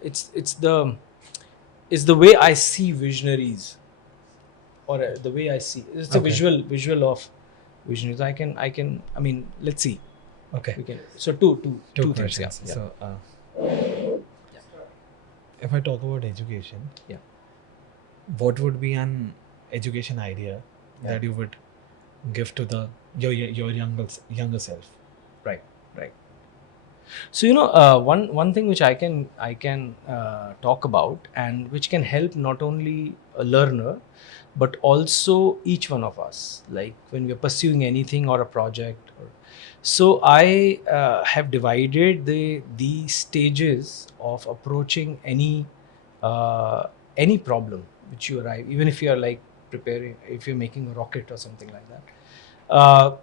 it's the way I see visionaries, or the way I see it's a Okay. visual of visionaries. I mean, let's see. Okay. We can, so two things. questions. Yeah. So, if I talk about education, Yeah. what would be an education idea Yeah. that you would give to your younger self? Right. So one thing which I can talk about, and which can help not only a learner but also each one of us, like when we're pursuing anything or a project. So I have divided the stages of approaching any problem which you arrive, even if you are like preparing, if you're making a rocket or something like that,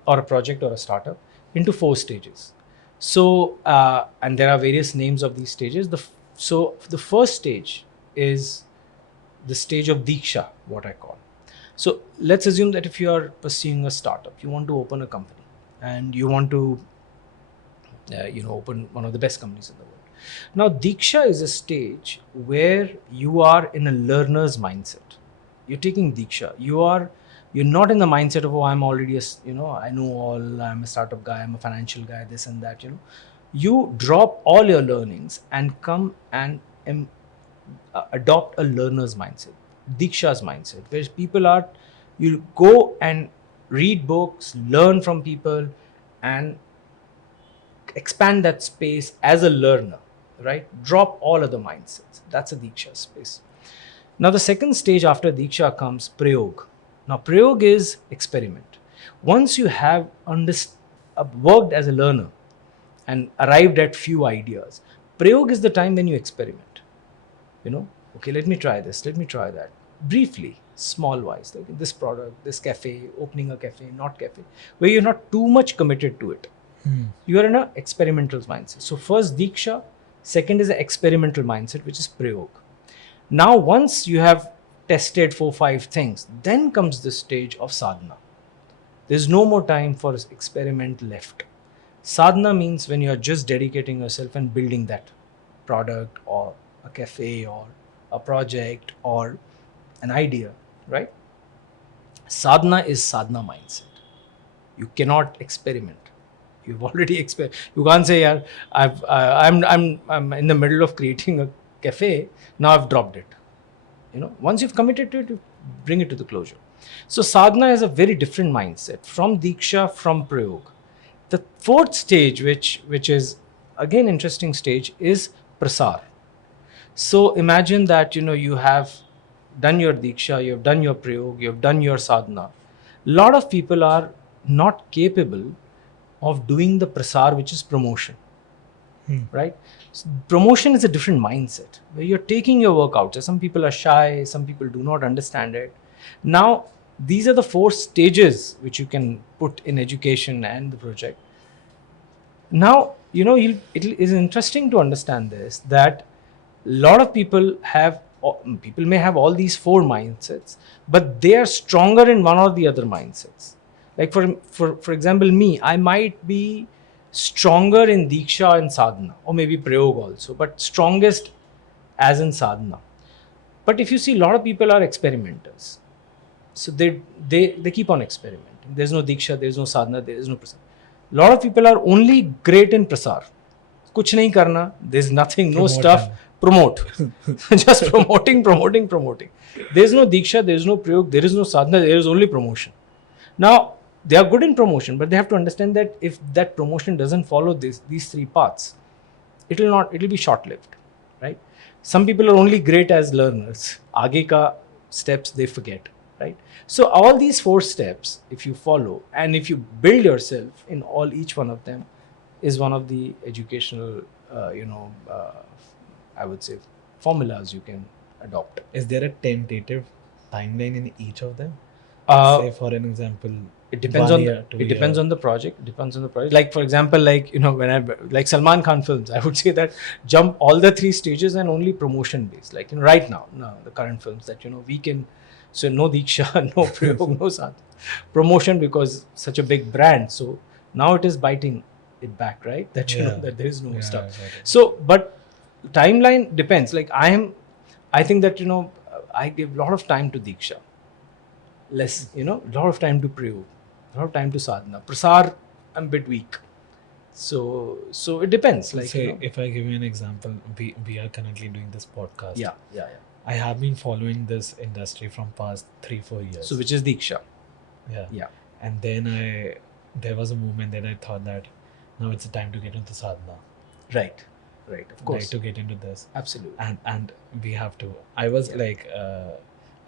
or a project or a startup, into 4 stages. So, and there are various names of these stages. So the first stage is the stage of Diksha, what I call. So let's assume that if you are pursuing a startup, you want to open a company, and you want to, open one of the best companies in the world. Now, Diksha is a stage where you are in a learner's mindset. You're taking Diksha. You're not in the mindset of, oh, I'm already I know all, I'm a startup guy, I'm a financial guy, this and that. You drop all your learnings and come and adopt a learner's mindset, Diksha's mindset, where people are, you go and read books, learn from people, and expand that space as a learner, right? Drop all other mindsets. That's a Diksha space. Now, the second stage after Diksha comes Prayog. Now, Prayog is experiment. Once you have worked as a learner and arrived at few ideas, Prayog is the time when you experiment. Okay, let me try this, let me try that. Briefly, small wise, like this product, this cafe, opening a cafe, not cafe, where you're not too much committed to it. You are in an experimental mindset. So first Diksha, second is an experimental mindset, which is Prayog. Now, once you have tested 4-5 things, then comes the stage of sadhana. There's no more time for experiment left. Sadhana means when you are just dedicating yourself and building that product or a cafe or a project or an idea, right? Sadhana is sadhana mindset. You cannot experiment. You've already you can't say, yeah, I'm in the middle of creating a cafe, now I've dropped it. Once you've committed to it, you bring it to the closure. So sadhana is a very different mindset from Diksha, from Prayog. The fourth stage, which is again interesting stage, is Prasar. So imagine that you have done your Diksha, you have done your Prayog, you have done your sadhana. A lot of people are not capable of doing the Prasar, which is promotion. Right? So promotion is a different mindset where you're taking your work out. So some people are shy, some people do not understand it. Now, these are the 4 stages which you can put in education and the project. Now, it is interesting to understand this, that a lot of people may have all these 4 mindsets, but they are stronger in one or the other mindsets. Like for example, me, I might be stronger in Diksha and Sadhana, or maybe Prayog also, but strongest as in Sadhana. But if you see, a lot of people are experimenters. So they keep on experimenting. There's no Diksha, there's no Sadhana, there is no Prasar. A lot of people are only great in Prasar. Kuch nahi karna, there's nothing, no stuff, promote. Just promoting. There's no Diksha, there's no Prayog, there is no Sadhana, there is only promotion. Now, they are good in promotion, but they have to understand that if that promotion doesn't follow these 3 paths, it will be short-lived, right? Some people are only great as learners. Aage ka steps they forget, right? So all these 4 steps, if you follow and if you build yourself in each one of them, is one of the educational, I would say, formulas you can adopt. Is there a tentative timeline in each of them? Uh, Say, for an example, It depends 1 on year, 2 it depends year. on the project. Depends on the project. Like for example, like when I like Salman Khan films, I would say that jump all the 3 stages and only promotion based. Like right now the current films that we can, so no Diksha, no Prayog, no Sadhana, promotion because such a big brand. So now it is biting it back, right? That Yeah. that there is no Yeah, stuff. I got it. So but timeline depends. Like I think that I give a lot of time to Diksha, less, a lot of time to Prayog, a lot of time to Sadhana. Prasar, I'm a bit weak. So it depends. Like, Say, if I give you an example, we are currently doing this podcast. yeah. I have been following this industry from past 3-4 years. So which is Diksha. Yeah. Yeah. And then there was a moment that I thought that now it's the time to get into sadhana. Right. Of course. Right, to get into this. Absolutely. And we have to. I was Yeah. like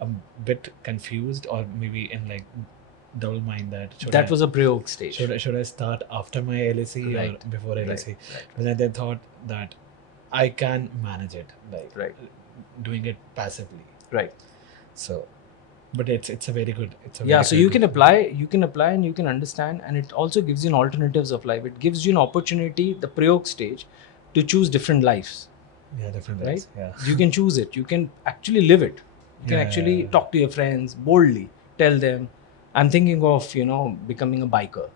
a bit confused, or maybe in like double mind that That was a Prayog stage. should I start after my LSE Right. or before LSE? Right. But then I thought that I can manage it, like Right. doing it passively. Right. So, but it's a very good. It's a Yeah. very So good you can apply and you can understand, and it also gives you an alternatives of life. It gives you an opportunity, the Prayog stage, to choose different lives. Yeah, different Right? ways. Yeah. You can choose it. You can actually live it. You can Yeah. actually talk to your friends boldly. Tell them, I'm thinking of becoming a biker.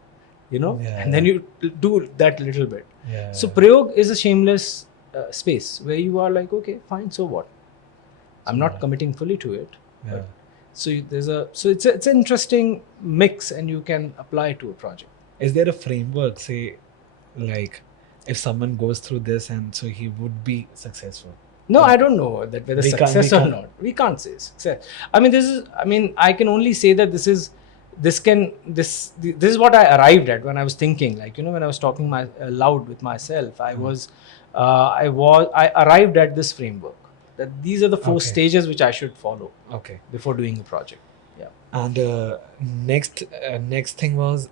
Yeah. And then you do that little bit. Yeah. So Prayog is a shameless space where you are like, okay, fine, so what? I'm not what? committing fully to it. Yeah. But so it's an interesting mix, and you can apply it to a project. Is there a framework, say, like if someone goes through this and so he would be successful? No, I don't know that whether We can't- success we or can't- not. We can't say success. I can only say that this is what I arrived at when I was thinking. Like when I was talking loud with myself, I arrived at this framework that these are the 4 Okay. stages which I should follow Okay. before doing a project. Yeah. And next thing was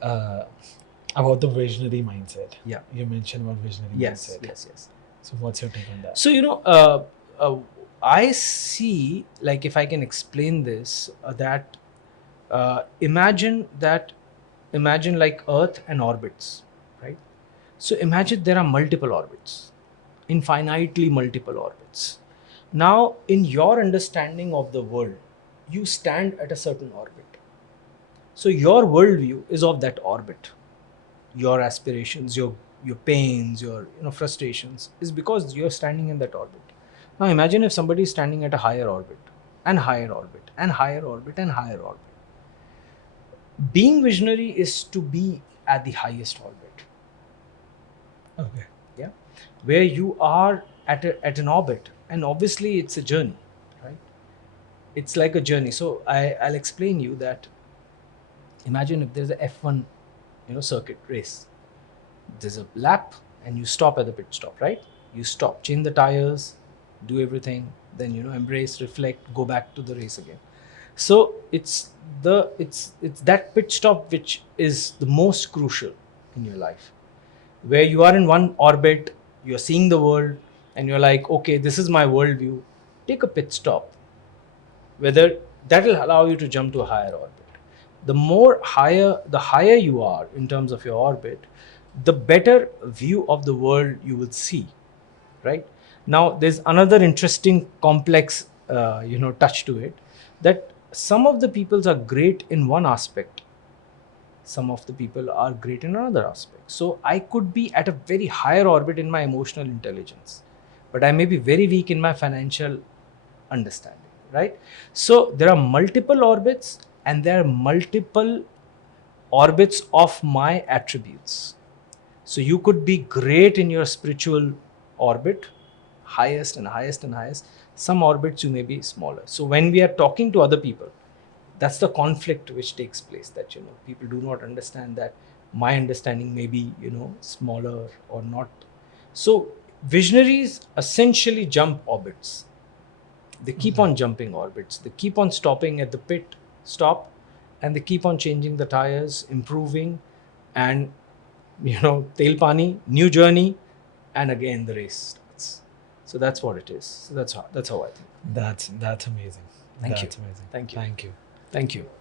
about the visionary mindset. Yeah. You mentioned about visionary Yes. mindset. So what's your take on that? So I see, like, if I can explain this, that imagine like Earth and orbits, right? So imagine there are multiple orbits, infinitely multiple orbits. Now, in your understanding of the world, you stand at a certain orbit. So your worldview is of that orbit. Your aspirations, your pains, your frustrations is because you're standing in that orbit. Now imagine if somebody is standing at a higher orbit, and higher orbit, and higher orbit, and higher orbit. Being visionary is to be at the highest orbit. Okay. Yeah, where you are at an orbit, and obviously it's a journey, right? It's like a journey. So I'll explain you that. Imagine if there's a F1 circuit race. There's a lap and you stop at the pit stop, right? You stop, change the tires, do everything, then embrace, reflect, go back to the race again. So it's that pit stop which is the most crucial in your life, where you are in one orbit, you're seeing the world, and you're like, okay, this is my worldview. Take a pit stop, whether that will allow you to jump to a higher orbit. The higher you are in terms of your orbit, the better view of the world you will see, right? Now there's another interesting complex touch to it, that some of the peoples are great in one aspect, some of the people are great in another aspect. So I could be at a very higher orbit in my emotional intelligence, but I may be very weak in my financial understanding, right? So there are multiple orbits, and there are multiple orbits of my attributes. So you could be great in your spiritual orbit, highest and highest and highest. Some orbits you may be smaller. So when we are talking to other people, that's the conflict which takes place, that people do not understand that my understanding may be smaller or not. So visionaries essentially jump orbits. They keep on jumping orbits. They keep on stopping at the pit stop, and they keep on changing the tires, improving, and tail pani, new journey, and again the race starts. So that's what it is. So that's how I think. That's amazing. Thank you. That's amazing. Thank you. Thank you. Thank you.